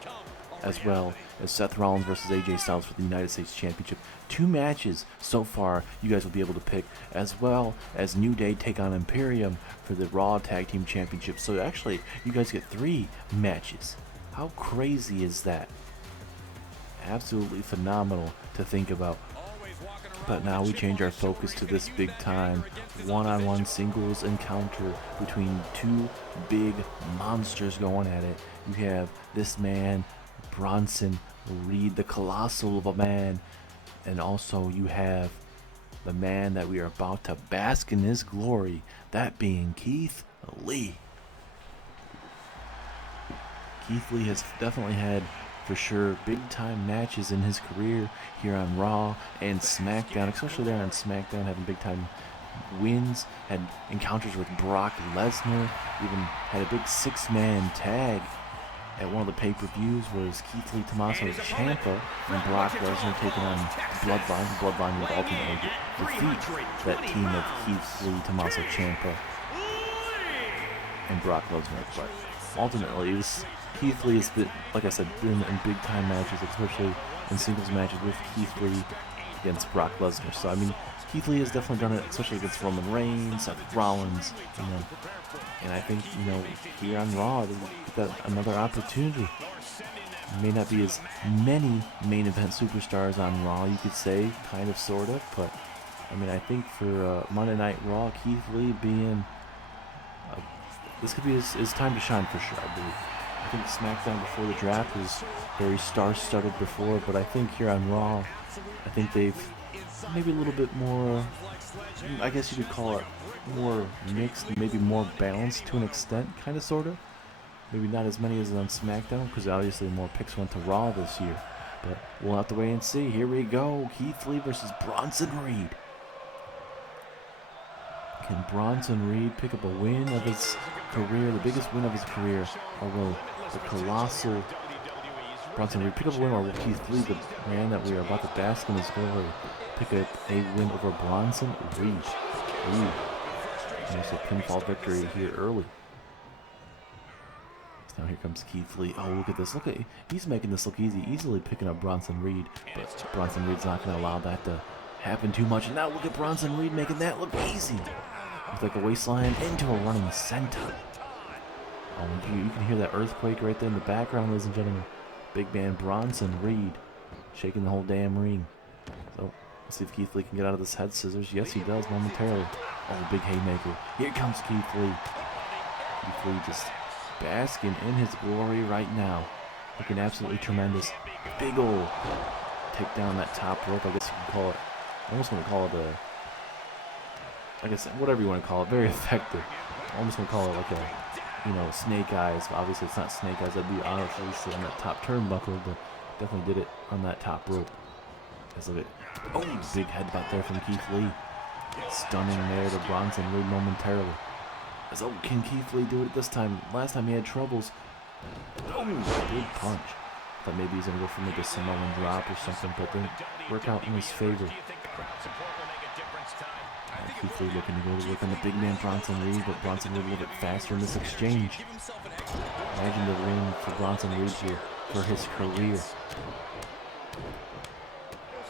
as well as Seth Rollins versus AJ Styles for the United States Championship. 2 matches so far you guys will be able to pick, as well as New Day take on Imperium for the Raw Tag Team Championship. So actually, you guys get 3 matches. How crazy is that? Absolutely phenomenal to think about. But now we change our focus to this big time one-on-one singles encounter between 2 big monsters going at it. You have this man, Bronson Reed, the colossal of a man, and also you have the man that we are about to bask in his glory, that being Keith Lee. Keith Lee has definitely had, for sure, big time matches in his career here on Raw and SmackDown, especially there on SmackDown, having big time wins, had encounters with Brock Lesnar, even had a big 6-man tag at one of the pay-per-views where Keith Lee, Tommaso Ciampa, and Brock Lesnar taking on Bloodline. Bloodline would ultimately defeat that team of Keith Lee, Tommaso Ciampa, and Brock Lesnar. But ultimately, it was Keith Lee has been, like I said, been in big-time matches, especially in singles matches with Keith Lee against Brock Lesnar. So I mean, Keith Lee has definitely done it, especially against Roman Reigns, Seth Rollins, and I think, here on Raw, they get that another opportunity. May not be as many main event superstars on Raw, you could say, kind of, sort of, but I mean, I think for Monday Night Raw, Keith Lee being, this could be his time to shine for sure, I believe. I think SmackDown before the draft was very star-studded before, but I think here on Raw, I think they've maybe a little bit more, I guess you could call it more mixed, maybe more balanced to an extent, kind of, sort of. Maybe not as many as on SmackDown, because obviously more picks went to Raw this year. But we'll have to wait and see. Here we go. Keith Lee versus Bronson Reed. Can Bronson Reed pick up a win of his career, the biggest win of his career? Or will the colossal Bronson Reed pick up a win, or will Keith Lee, the man that we are about to bask in his glory, pick up a win over Bronson Reed? Ooh. There's a pinfall victory here early. So now here comes Keith Lee. Oh, look at this. He's making this look easy. Easily picking up Bronson Reed. But Bronson Reed's not going to allow that to happen too much. And now look at Bronson Reed making that look easy. With like a waistline into a running center. Oh, you can hear that earthquake right there in the background, ladies and gentlemen. Big man Bronson Reed shaking the whole damn ring. So let's see if Keith Lee can get out of this head scissors. Yes, he does momentarily. Oh, big haymaker. Here comes Keith Lee. Keith Lee just basking in his glory right now. Looking absolutely tremendous. Big ol' take down that top rope, I guess you can call it. I almost want to call it I guess, whatever you want to call it. Very effective. I almost want to call it like a, snake eyes. Obviously, it's not snake eyes. That'd be obviously on that top turnbuckle, but definitely did it on that top rope. Let's look at, oh, big headbutt there from Keith Lee. Stunning there to Bronson Reed momentarily. Oh, can Keith Lee do it this time? Last time he had troubles. Oh, big punch. Thought maybe he's going to go for like a Samoan drop or something, but didn't work out in his favor. Keith Lee looking to go to work on the big man Bronson Reed, but Bronson Reed a little bit faster in this exchange. Imagine the ring for Bronson Reed here for his career.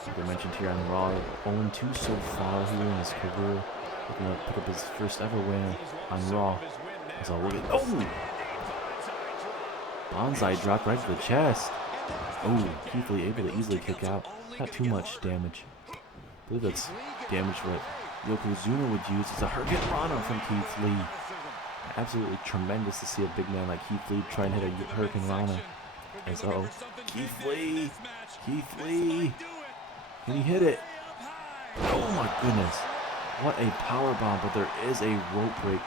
Like I mentioned here on Raw, 0-2 so far here in his career. Looking to pick up his first ever win on Raw. So look at, oh! Bonsai drop right to the chest. Oh, Keith Lee able to easily kick out. Not too much damage. I believe that's damage what Yokozuna would use. It's a Hurricane Rana from Keith Lee. Absolutely tremendous to see a big man like Keith Lee try and hit a Hurricane Rana. As Keith Lee! Keith Lee! Can he hit it? Oh my goodness. What a power bomb, but there is a rope break,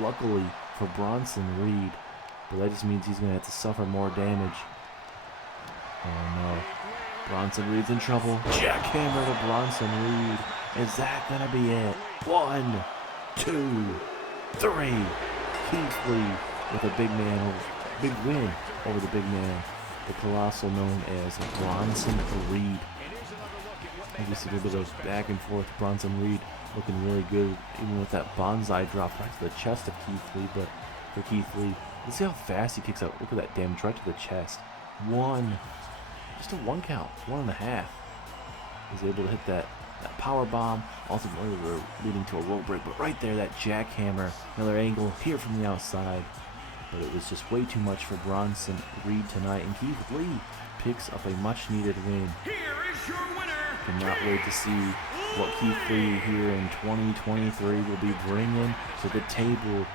luckily for Bronson Reed. But that just means he's going to have to suffer more damage. Oh no. Bronson Reed's in trouble. Jackhammer to Bronson Reed. Is that going to be it? 1, 2, 3. Keith Lee with a big win over the big man, the colossal known as Bronson Reed. You see a little bit of back and forth. Bronson Reed looking really good, even with that bonsai drop right to the chest of Keith Lee. But for Keith Lee, let's see how fast he kicks out. Look at that damage right to the chest. Just a 1 count, 1.5. He's able to hit that power bomb, ultimately leading to a rope break. But right there, that jackhammer, another angle here from the outside. But it was just way too much for Bronson Reed tonight, and Keith Lee picks up a much-needed win. Cannot wait to see what Keith Lee here in 2023 will be bringing to the table.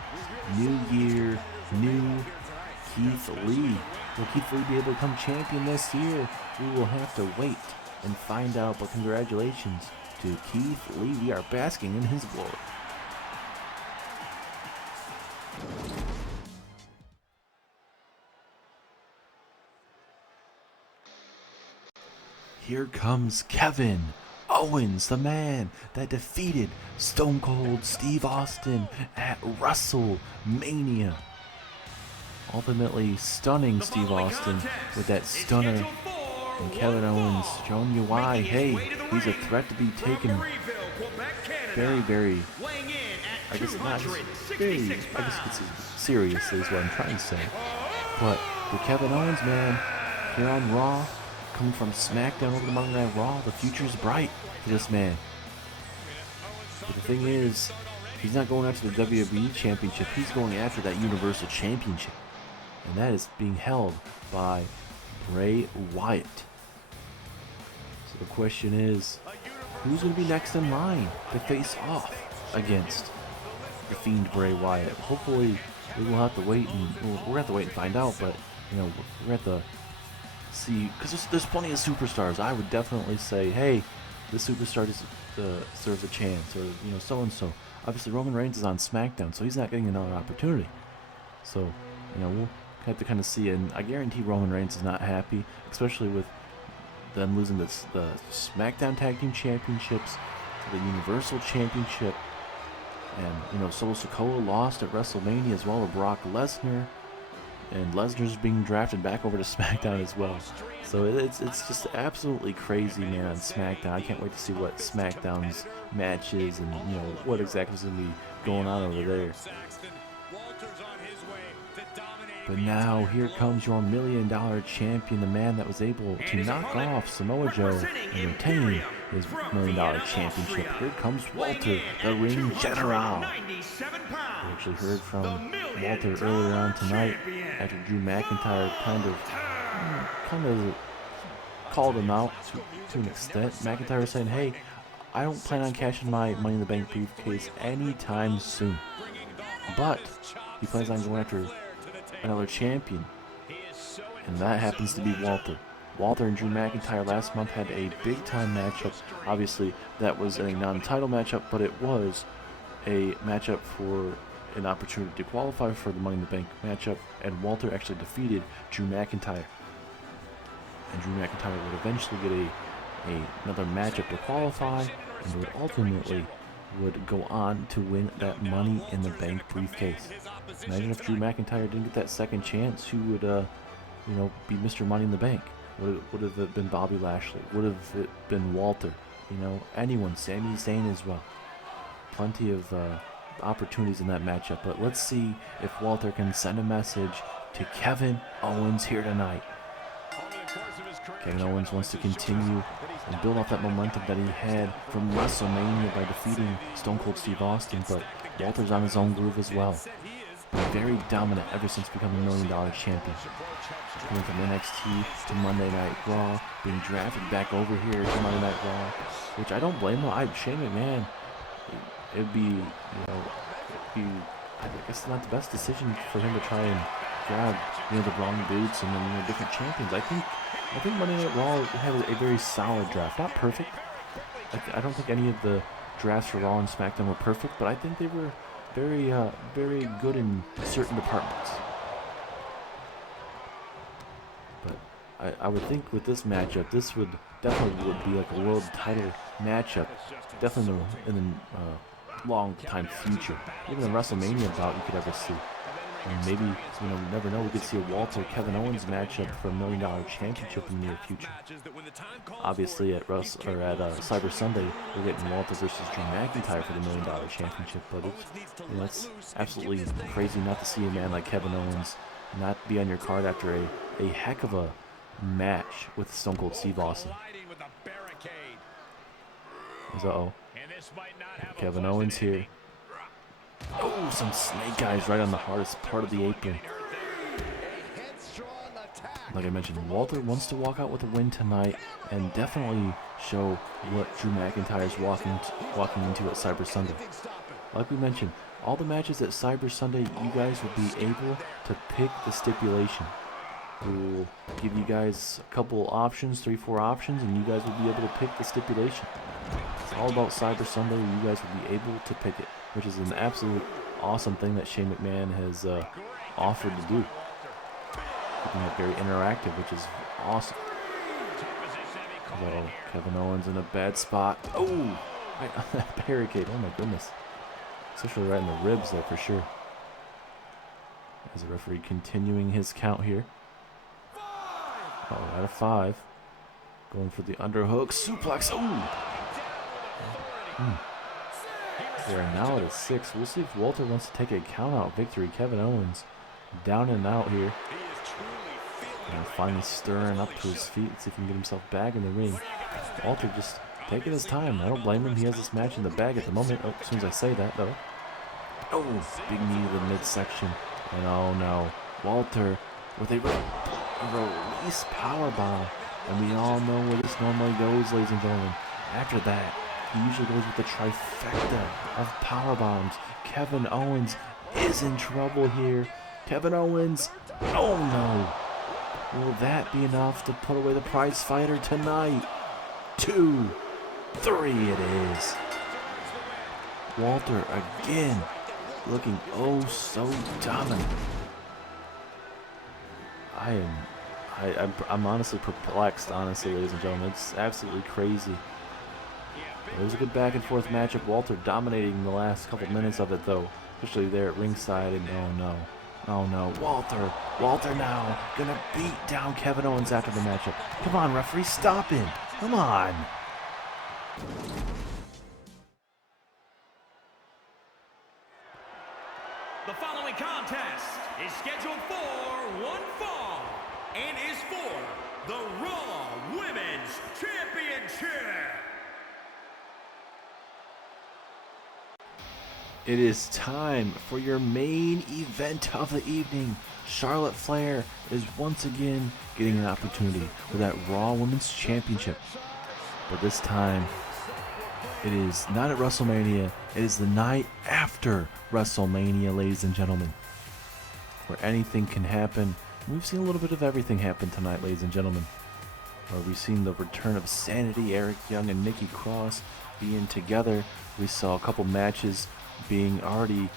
New year, new Keith Lee. Will Keith Lee be able to become champion this year? We will have to wait and find out, but congratulations to Keith Lee. We are basking in his glory. Here comes Kevin Owens, the man that defeated Stone Cold Steve Austin at WrestleMania. Ultimately stunning Steve Austin with that stunner. And Kevin Owens showing you why, hey, he's a threat to be taken very, very, I guess not just very, I guess it's seriously is what I'm trying to say. But for Kevin Owens, man, here on Raw, coming from SmackDown over to Monday Night Raw, the future's bright for this man. But the thing is, he's not going after the WWE Championship, he's going after that Universal Championship. And that is being held by Bray Wyatt. So the question is, who's going to be next in line to face off against the Fiend Bray Wyatt? Hopefully, we will have to wait and we're going to have to wait and find out. But you know, we're going to have to see, because there's plenty of superstars. I would definitely say, hey, this superstar deserves a chance, or you know, so and so. Obviously, Roman Reigns is on SmackDown, so he's not getting another opportunity. So you know, we'll have to kind of see, and I guarantee Roman Reigns is not happy, especially with them losing the SmackDown Tag Team Championships to the Universal Championship, and you know, Solo Sikoa lost at WrestleMania as well to Brock Lesnar, and Lesnar's being drafted back over to SmackDown as well. So it's just absolutely crazy, man, on SmackDown. I can't wait to see what SmackDown's match is, and you know, what exactly is going to be going on over there. But now, here comes your $1 million champion, the man that was able to knock off Samoa Joe and retain his $1 million championship. Here comes Walter, the Ring General. We actually heard from Walter earlier on tonight after Drew McIntyre kind of called him out to an extent. McIntyre was saying, hey, I don't plan on cashing my Money in the Bank briefcase anytime soon. But he plans on going after another champion, and that happens to be Walter. Walter and Drew McIntyre last month had a big-time matchup. Obviously, that was a non-title matchup, but it was a matchup for an opportunity to qualify for the Money in the Bank matchup, and Walter actually defeated Drew McIntyre. And Drew McIntyre would eventually get another matchup to qualify, and would ultimately go on to win that Money in the Bank briefcase. Imagine if Drew McIntyre didn't get that second chance, who would, you know, be Mr. Money in the Bank? Would have it been Bobby Lashley? Would have it been Walter? You know, anyone, Sami Zayn as well. Plenty of opportunities in that matchup, but let's see if Walter can send a message to Kevin Owens here tonight. Kevin Owens wants to continue and build off that momentum that he had from WrestleMania by defeating Stone Cold Steve Austin, but Walter's on his own groove as well. Very dominant ever since becoming $1 million champion. Coming from NXT to Monday Night Raw, being drafted back over here to Monday Night Raw, which I don't blame him. Shane McMahon, it'd be, you know, I guess not the best decision for him to try and grab, you know, the wrong boots and then, you know, different champions. I think Monday Night Raw had a very solid draft. Not perfect. I don't think any of the drafts for Raw and SmackDown were perfect, but I think they were very, very good in certain departments. But I would think with this matchup, this would definitely be like a world title matchup, definitely in the long time future. Even the WrestleMania bout you could ever see. And maybe, you know, you never know, we could see a Walter Kevin Owens matchup for $1 million championship in the near future. Obviously at Cyber Sunday, we're getting Walter versus Drew McIntyre for the $1 million championship, but it's absolutely crazy not to see a man like Kevin Owens not be on your card after a heck of a match with Stone Cold Steve Austin. Kevin Owens here. Oh, some snake eyes right on the hardest part of the apron. Like I mentioned, Walter wants to walk out with a win tonight and definitely show what Drew McIntyre is walking into at Cyber Sunday. Like we mentioned, all the matches at Cyber Sunday, you guys will be able to pick the stipulation. We'll give you guys a couple options, 3-4 options, and you guys will be able to pick the stipulation. It's all about Cyber Sunday, and you guys will be able to pick it, which is an absolute awesome thing that Shane McMahon has offered to do. Keeping it very interactive, which is awesome. Although Kevin Owens in a bad spot. Oh, right on that barricade. Oh my goodness. Especially right in the ribs there for sure. As the referee continuing his count here. Oh, out of 5. Going for the underhook. Suplex. Oh. We are now at a 6. We'll see if Walter wants to take a count-out victory. Kevin Owens down and out here. And finally stirring up to his feet. See if he can get himself back in the ring. Walter just taking his time. I don't blame him. He has this match in the bag at the moment. Oh, as soon as I say that, though. Oh, big knee to the midsection. And oh no, Walter with a release powerbomb. And we all know where this normally goes, ladies and gentlemen. After that, he usually goes with the trifecta of powerbombs. Kevin Owens is in trouble here. Kevin Owens, oh no. Will that be enough to put away the prize fighter tonight? 2, 3 it is. Walter again, looking oh so dominant. I'm honestly perplexed, honestly, ladies and gentlemen. It's absolutely crazy. It was a good back and forth matchup. Walter dominating the last couple minutes of it, though, especially there at ringside. And oh no, Walter now gonna beat down Kevin Owens after the matchup. Come on, referee, stop him. Come on. The following contest is scheduled for one fall and is for the Raw Women's Championship. It is time for your main event of the evening. Charlotte Flair is once again getting an opportunity for that Raw Women's Championship. But this time, it is not at WrestleMania. It is the night after WrestleMania, ladies and gentlemen, where anything can happen. We've seen a little bit of everything happen tonight, ladies and gentlemen. Where we've seen the return of Sanity, Eric Young, and Nikki Cross being together. We saw a couple matches being already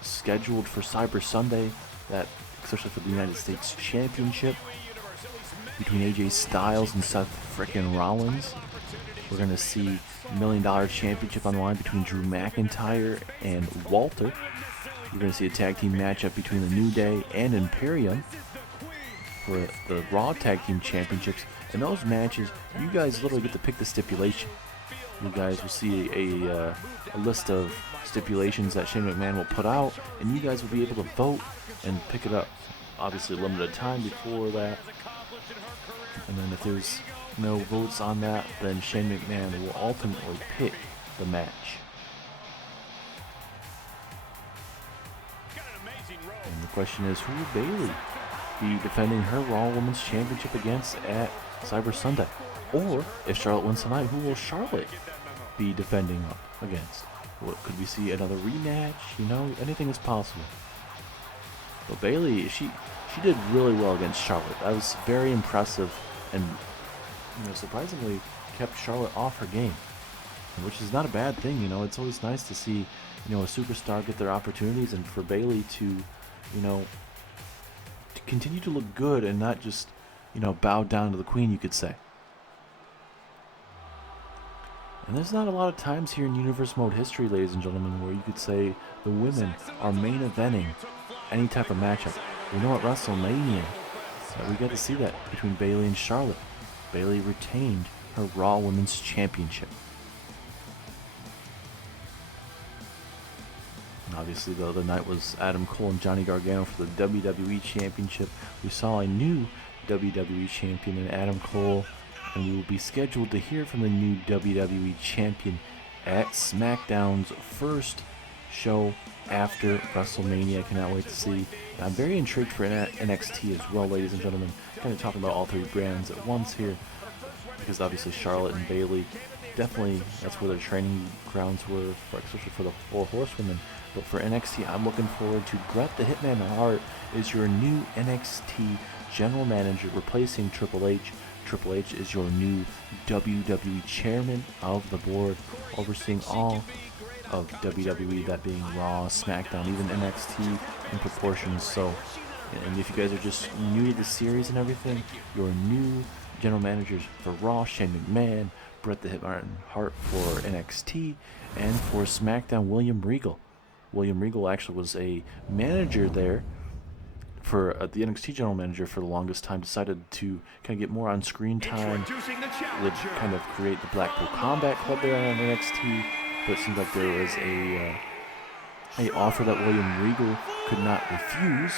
scheduled for Cyber Sunday, that especially for the United States Championship between AJ Styles and Seth frickin' Rollins. We're going to see $1 Million Championship on the line between Drew McIntyre and Walter. You're going to see a tag team matchup between the New Day and Imperium for the Raw Tag Team Championships. In those matches, you guys literally get to pick the stipulation. You guys will see a list of stipulations that Shane McMahon will put out, and you guys will be able to vote and pick it up. Obviously, limited time before that. And then if there's no votes on that, then Shane McMahon will ultimately pick the match. And the question is, who will Bayley be defending her Raw Women's Championship against at Cyber Sunday? Or, if Charlotte wins tonight, who will Charlotte be defending against? Could we see another rematch? You know, anything is possible. But Bayley, she did really well against Charlotte. That was very impressive, and surprisingly kept Charlotte off her game, which is not a bad thing. It's always nice to see a superstar get their opportunities, and for Bayley to to continue to look good and not just bow down to the queen, you could say. And there's not a lot of times here in Universe Mode history, ladies and gentlemen, where you could say the women are main eventing any type of matchup. We know at WrestleMania that we got to see that between Bayley and Charlotte. Bayley retained her Raw Women's Championship. And obviously, the other night was Adam Cole and Johnny Gargano for the WWE Championship. We saw a new WWE Champion in Adam Cole, and we will be scheduled to hear from the new WWE Champion at SmackDown's first show after WrestleMania. I cannot wait to see. I'm very intrigued for NXT as well, ladies and gentlemen. Kind of talking about all three brands at once here, because obviously Charlotte and Bayley, definitely that's where their training grounds were, especially for the Four Horsewomen. But for NXT, I'm looking forward to Bret the Hitman Hart is your new NXT General Manager, replacing Triple H. Triple H is your new WWE Chairman of the board, overseeing all of WWE, that being Raw, SmackDown, even NXT in proportions. So, and if you guys are just new to the series and everything, your new general managers for Raw, Shane McMahon, Bret the Hitman Hart for NXT, and for SmackDown, William Regal. William Regal actually was a manager there for the NXT general manager for the longest time. Decided to kind of get more on screen time, would kind of create the Blackpool Combat Club there on NXT, but it seemed like there was a offer that William Regal could not refuse.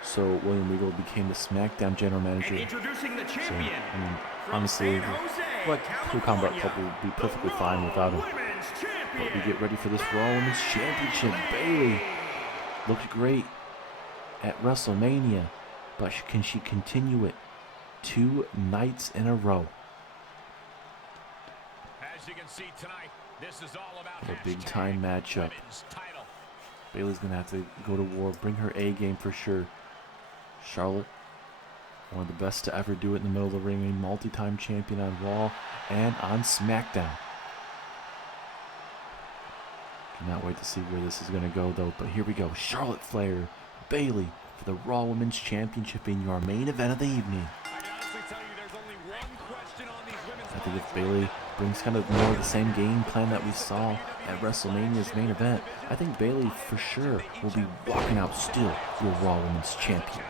So William Regal became the SmackDown general manager. So, I mean, honestly, Blackpool Combat Club would be perfectly fine without him. But we get ready for this Raw Women's Championship. Bayley looked great at WrestleMania, but can she continue it 2 nights in a row? As you can see tonight, this is all about A big time matchup. Bayley's gonna have to go to war, bring her A game for sure. Charlotte, one of the best to ever do it in the middle of the ring, a multi-time champion on Raw and on SmackDown. Cannot wait to see where this is gonna go though, but here we go. Charlotte Flair, Bayley for the Raw Women's Championship in your main event of the evening. I think if Bayley brings kind of more of the same game plan that we saw at WrestleMania's main event, I think Bayley for sure will be walking out still your Raw Women's Champion.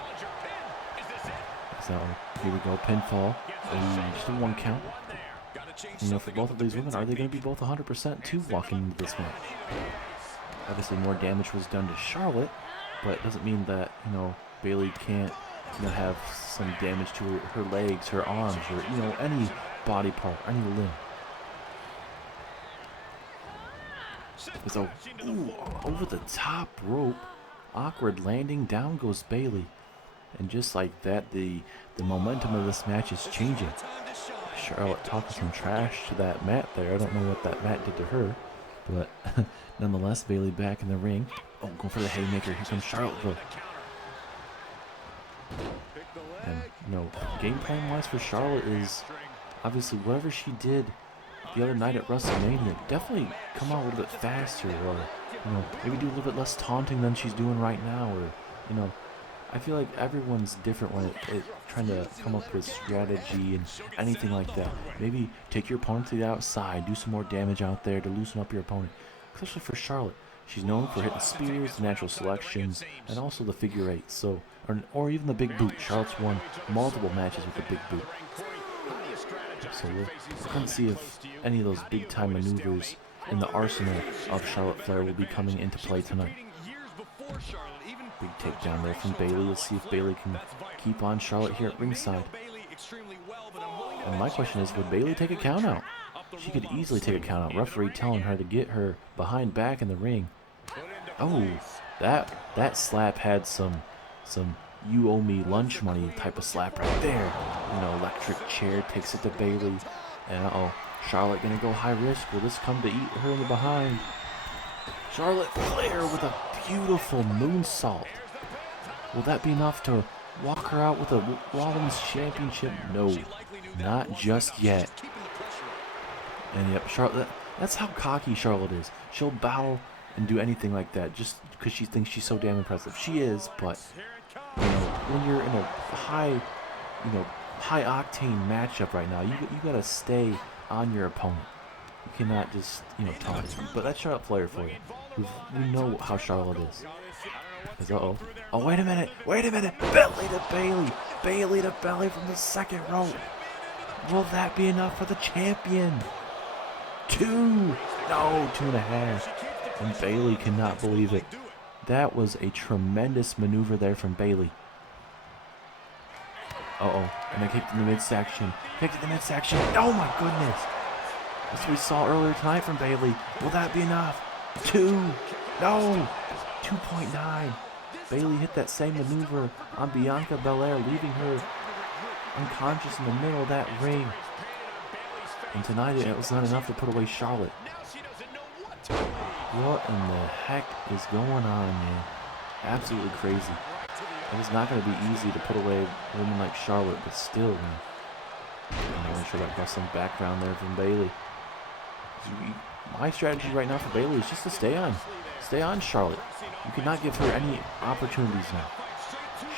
So here we go, pinfall, just a 1 count. You know, for both of these women, are they going to be both 100% to walking into this match? Obviously, more damage was done to Charlotte, but it doesn't mean that, you know, Bayley can't, you know, have some damage to her legs, her arms, or, you know, any body part, any limb. So, ooh, over the top rope, awkward landing, down goes Bayley. And just like that, the momentum of this match is changing. Charlotte talking some trash to that mat there. I don't know what that mat did to her, but nonetheless, Bayley back in the ring. Oh, going for the haymaker. Here comes Charlotte. And, you know, game plan-wise for Charlotte is obviously whatever she did the other night at WrestleMania, definitely come out a little bit faster, or, you know, maybe do a little bit less taunting than she's doing right now, or, you know, I feel like everyone's different when it trying to come up with strategy and anything like that. Maybe take your opponent to the outside, do some more damage out there to loosen up your opponent. Especially for Charlotte, she's known for hitting spears, natural selections, and also the figure eight. So, or even the big boot. Charlotte's won multiple matches with the big boot. So we'll kind of see if any of those big time maneuvers in the arsenal of Charlotte Flair will be coming into play tonight. Big takedown there from Bayley. Let's see if Bayley can keep on Charlotte here at ringside. And my question is, would Bayley take a count out? She could easily take a count out. Referee telling her to get her behind back in the ring. Oh, that slap had some you owe me lunch money type of slap right there. You know, electric chair takes it to Bayley. And uh-oh, Charlotte gonna go high risk. Will this come to eat her in the behind? Charlotte Flair with a beautiful moonsault. Will that be enough to walk her out with a Raw Women's Championship? No, not just yet. And yep, Charlotte, that's how cocky Charlotte is. She'll bow and do anything like that just because she thinks she's so damn impressive. She is, but, you know, when you're in a high octane matchup right now, you gotta stay on your opponent. You cannot just, you know, taunt it. But that's Charlotte Flair for you. We know how Charlotte is. Uh-oh. Oh, wait a minute. Belly to Bayley. Bayley to belly from the second rope. Will that be enough for the champion? 2. No, 2.5. And Bayley cannot believe it. That was a tremendous maneuver there from Bayley. Uh-oh. And I kicked in the midsection. Oh, my goodness. That's what we saw earlier tonight from Bayley. Will that be enough? 2. No. 2.9. Bayley hit that same maneuver on Bianca Belair, leaving her unconscious in the middle of that ring. And tonight it was not enough to put away Charlotte. What in the heck is going on, man? Absolutely crazy. And it's not going to be easy to put away a woman like Charlotte, but still, man. I'm not sure that wrestling background there from Bayley. My strategy right now for Bayley is just to stay on Charlotte. You cannot give her any opportunities now.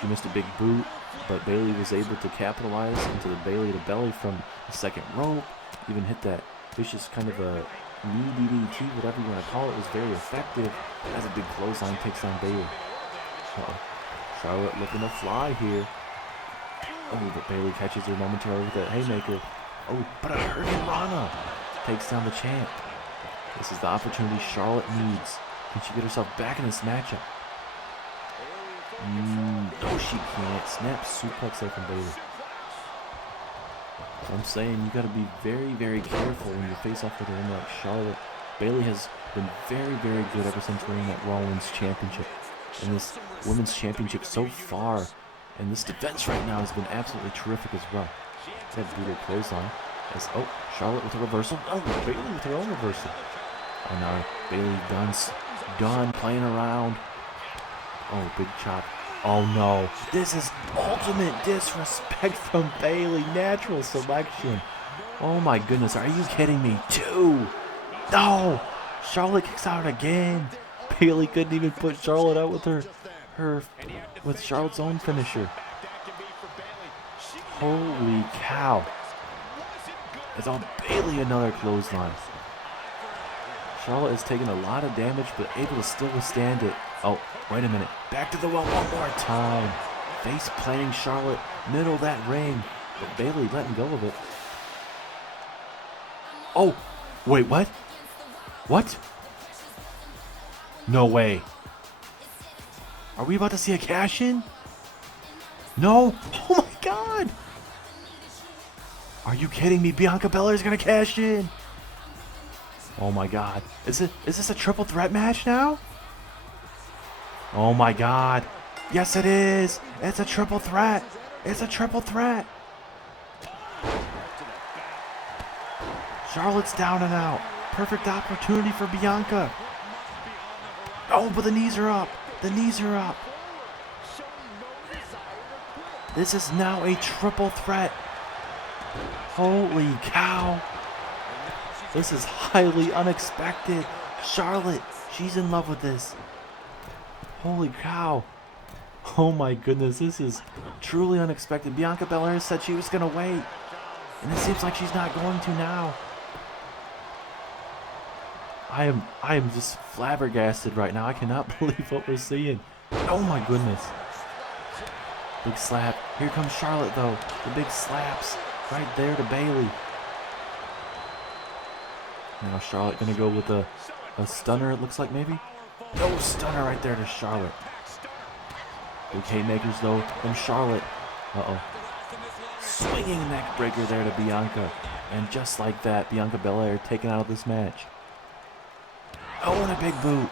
She missed a big boot, but Bayley was able to capitalize into the Bayley to belly from the second rope. Even hit that vicious kind of a knee DDT, whatever you want to call it, was very effective. As a big clothesline takes down Bayley. Charlotte looking to fly here. Oh, but Bayley catches her momentarily with that haymaker. Oh, but a Hurricane Rana takes down the champ. This is the opportunity Charlotte needs. Can she get herself back in this matchup? No, she can't. Snap suplex there from Bayley. So I'm saying you got to be very, very careful when you face off with a woman like Charlotte. Bayley has been very, very good ever since winning that Raw Women's Championship. And this Women's Championship so far, and this defense right now has been absolutely terrific as well. That brutal clothesline. Oh, Charlotte with a reversal. Oh, Bayley with her own reversal. Oh, now Bayley done playing around. Oh, big chop. Oh, no. This is ultimate disrespect from Bayley. Natural selection. Oh, my goodness. Are you kidding me? 2. No. Charlotte kicks out again. Bayley couldn't even put Charlotte out with Charlotte's own finisher. Holy cow. It's on Bayley, another clothesline. Charlotte has taken a lot of damage, but able to still withstand it. Oh, wait a minute. Back to the well one more time. Face planting Charlotte, middle of that ring. But Bayley letting go of it. Oh, wait, what? What? No way. Are we about to see a cash-in? No. Oh my God. Are you kidding me? Bianca Belair is going to cash in. Oh my God. Is this a triple threat match now? Oh my God. Yes, it is. It's a triple threat. It's a triple threat. Charlotte's down and out. Perfect opportunity for Bianca. Oh, but the knees are up. The knees are up. This is now a triple threat. Holy cow. This is highly unexpected. Charlotte, she's in love with this. Holy cow. Oh my goodness, this is truly unexpected. Bianca Belair said she was going to wait. And it seems like she's not going to now. I am just flabbergasted right now. I cannot believe what we're seeing. Oh my goodness. Big slap. Here comes Charlotte though. The big slaps right there to Bayley. Now Charlotte gonna go with a stunner, it looks like maybe. No, stunner right there to Charlotte. Big haymakers though from Charlotte. Uh-oh. Swinging neck breaker there to Bianca. And just like that, Bianca Belair taken out of this match. Oh, and a big boot.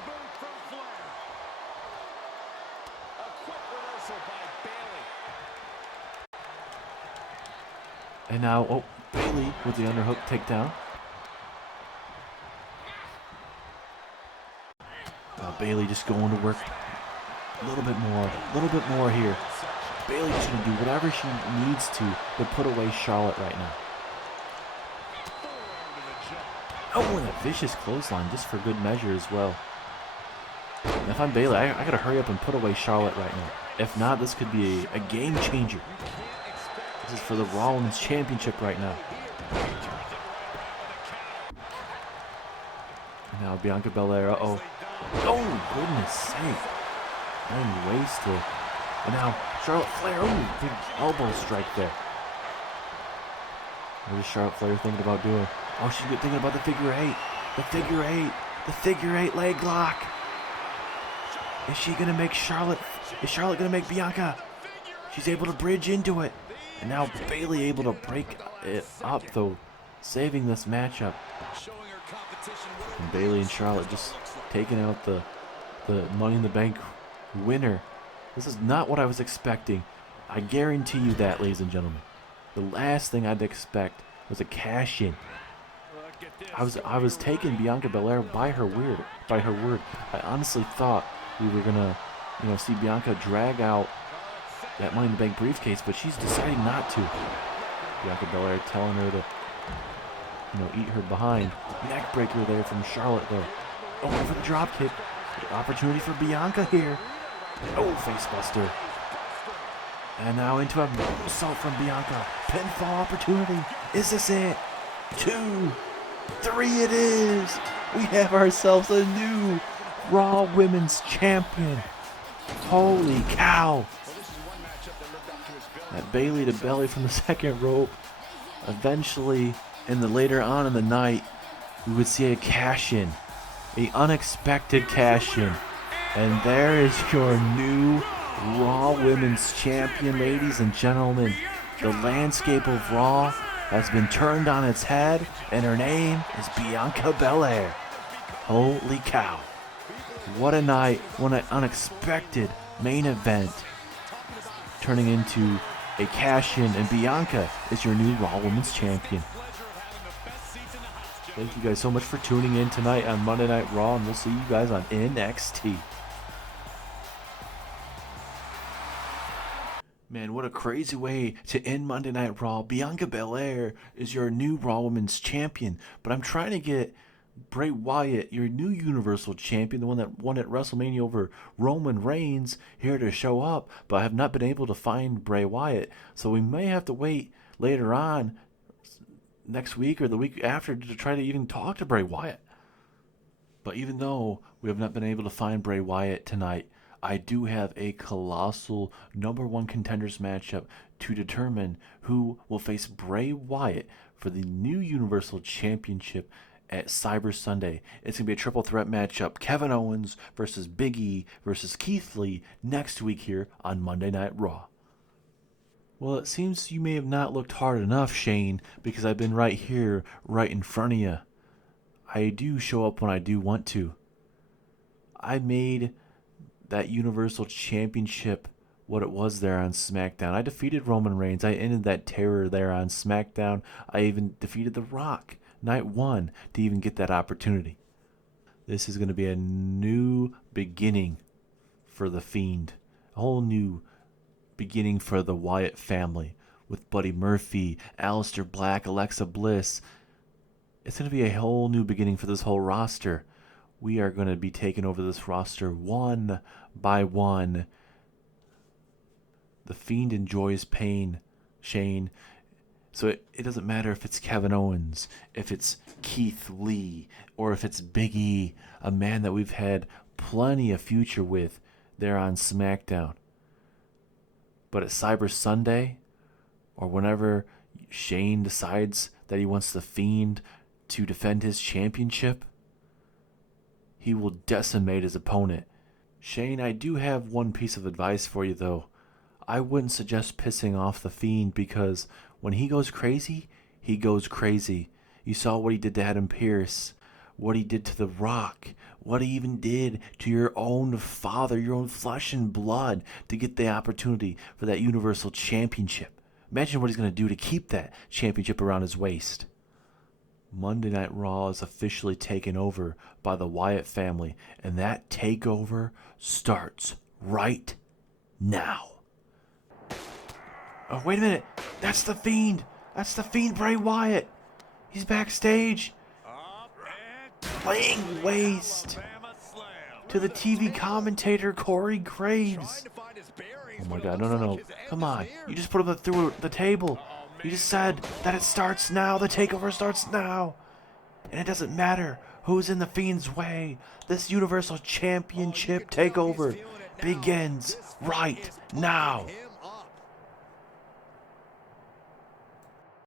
And now, oh, Bayley with the underhook takedown. Bayley just going to work a little bit more here. Bayley just going to do whatever she needs to put away Charlotte right now. Oh, and a vicious clothesline just for good measure as well. And if I'm Bayley, I got to hurry up and put away Charlotte right now. If not, this could be a game changer. This is for the Raw Women's Championship right now. And now Bianca Belair, uh-oh. Oh, goodness sake. And wasted. And now Charlotte Flair, oh, big elbow strike there. What is Charlotte Flair thinking about doing? Oh, she's thinking about the figure eight. The figure eight. The figure eight leg lock. Is she going to make Charlotte? Is Charlotte going to make Bianca? She's able to bridge into it. And now Bayley able to break it up, though, saving this matchup. And Bayley and Charlotte just taking out the Money in the Bank winner. This is not what I was expecting. I guarantee you that, ladies and gentlemen. The last thing I'd expect was a cash-in. I was taking Bianca Belair by her word. I honestly thought we were gonna, see Bianca drag out that Money in the Bank briefcase, but she's deciding not to. Bianca Belair telling her to, eat her behind. Neck breaker there from Charlotte though. Oh, for the drop kick. Opportunity for Bianca here. Oh, face buster. And now into a moonsault from Bianca. Pinfall opportunity. Is this it? 2, 3 it is. We have ourselves a new Raw Women's Champion. Holy cow. That Bayley to belly from the second rope. Eventually, later on in the night, we would see a cash-in. An unexpected cash-in. And there is your new Raw Women's Champion, ladies and gentlemen. The landscape of Raw has been turned on its head, and her name is Bianca Belair. Holy cow. What a night. What an unexpected main event. Turning into a cash-in, and Bianca is your new Raw Women's Champion. Thank you guys so much for tuning in tonight on Monday Night Raw, and we'll see you guys on NXT. Man, what a crazy way to end Monday Night Raw. Bianca Belair is your new Raw Women's Champion, but I'm trying to get Bray Wyatt, your new Universal Champion, the one that won at WrestleMania over Roman Reigns, here to show up, but I have not been able to find Bray Wyatt, so we may have to wait later on next week or the week after to try to even talk to Bray Wyatt. But even though we have not been able to find Bray Wyatt tonight, I do have a colossal #1 contenders matchup to determine who will face Bray Wyatt for the new Universal Championship at Cyber Sunday. It's going to be a triple threat matchup. Kevin Owens versus Big E versus Keith Lee next week here on Monday Night Raw. Well, it seems you may have not looked hard enough, Shane, because I've been right here, right in front of you. I do show up when I do want to. I made that Universal Championship what it was there on SmackDown. I defeated Roman Reigns. I ended that terror there on SmackDown. I even defeated The Rock night 1 to even get that opportunity. This is going to be a new beginning for The Fiend. A whole new beginning for the Wyatt family with Buddy Murphy, Aleister Black, Alexa Bliss. It's going to be a whole new beginning for this whole roster. We are going to be taking over this roster one by one. The Fiend enjoys pain, Shane. So it doesn't matter if it's Kevin Owens, if it's Keith Lee, or if it's Big E, a man that we've had plenty of future with there on SmackDown. But at Cyber Sunday, or whenever Shane decides that he wants the Fiend to defend his championship, he will decimate his opponent. Shane, I do have one piece of advice for you, though. I wouldn't suggest pissing off the Fiend, because when he goes crazy, he goes crazy. You saw what he did to Adam Pearce, what he did to The Rock, what he even did to your own father, your own flesh and blood, to get the opportunity for that Universal Championship. Imagine what he's going to do to keep that championship around his waist. Monday Night Raw is officially taken over by the Wyatt family, and that takeover starts right now. Oh, wait a minute. That's the Fiend. That's the Fiend, Bray Wyatt. He's backstage. Laying waste to the TV commentator, Corey Graves. Oh my God, no. Come on. You just put him through the table. You just said that it starts now. The takeover starts now. And it doesn't matter who's in the Fiend's way. This Universal Championship takeover begins right now.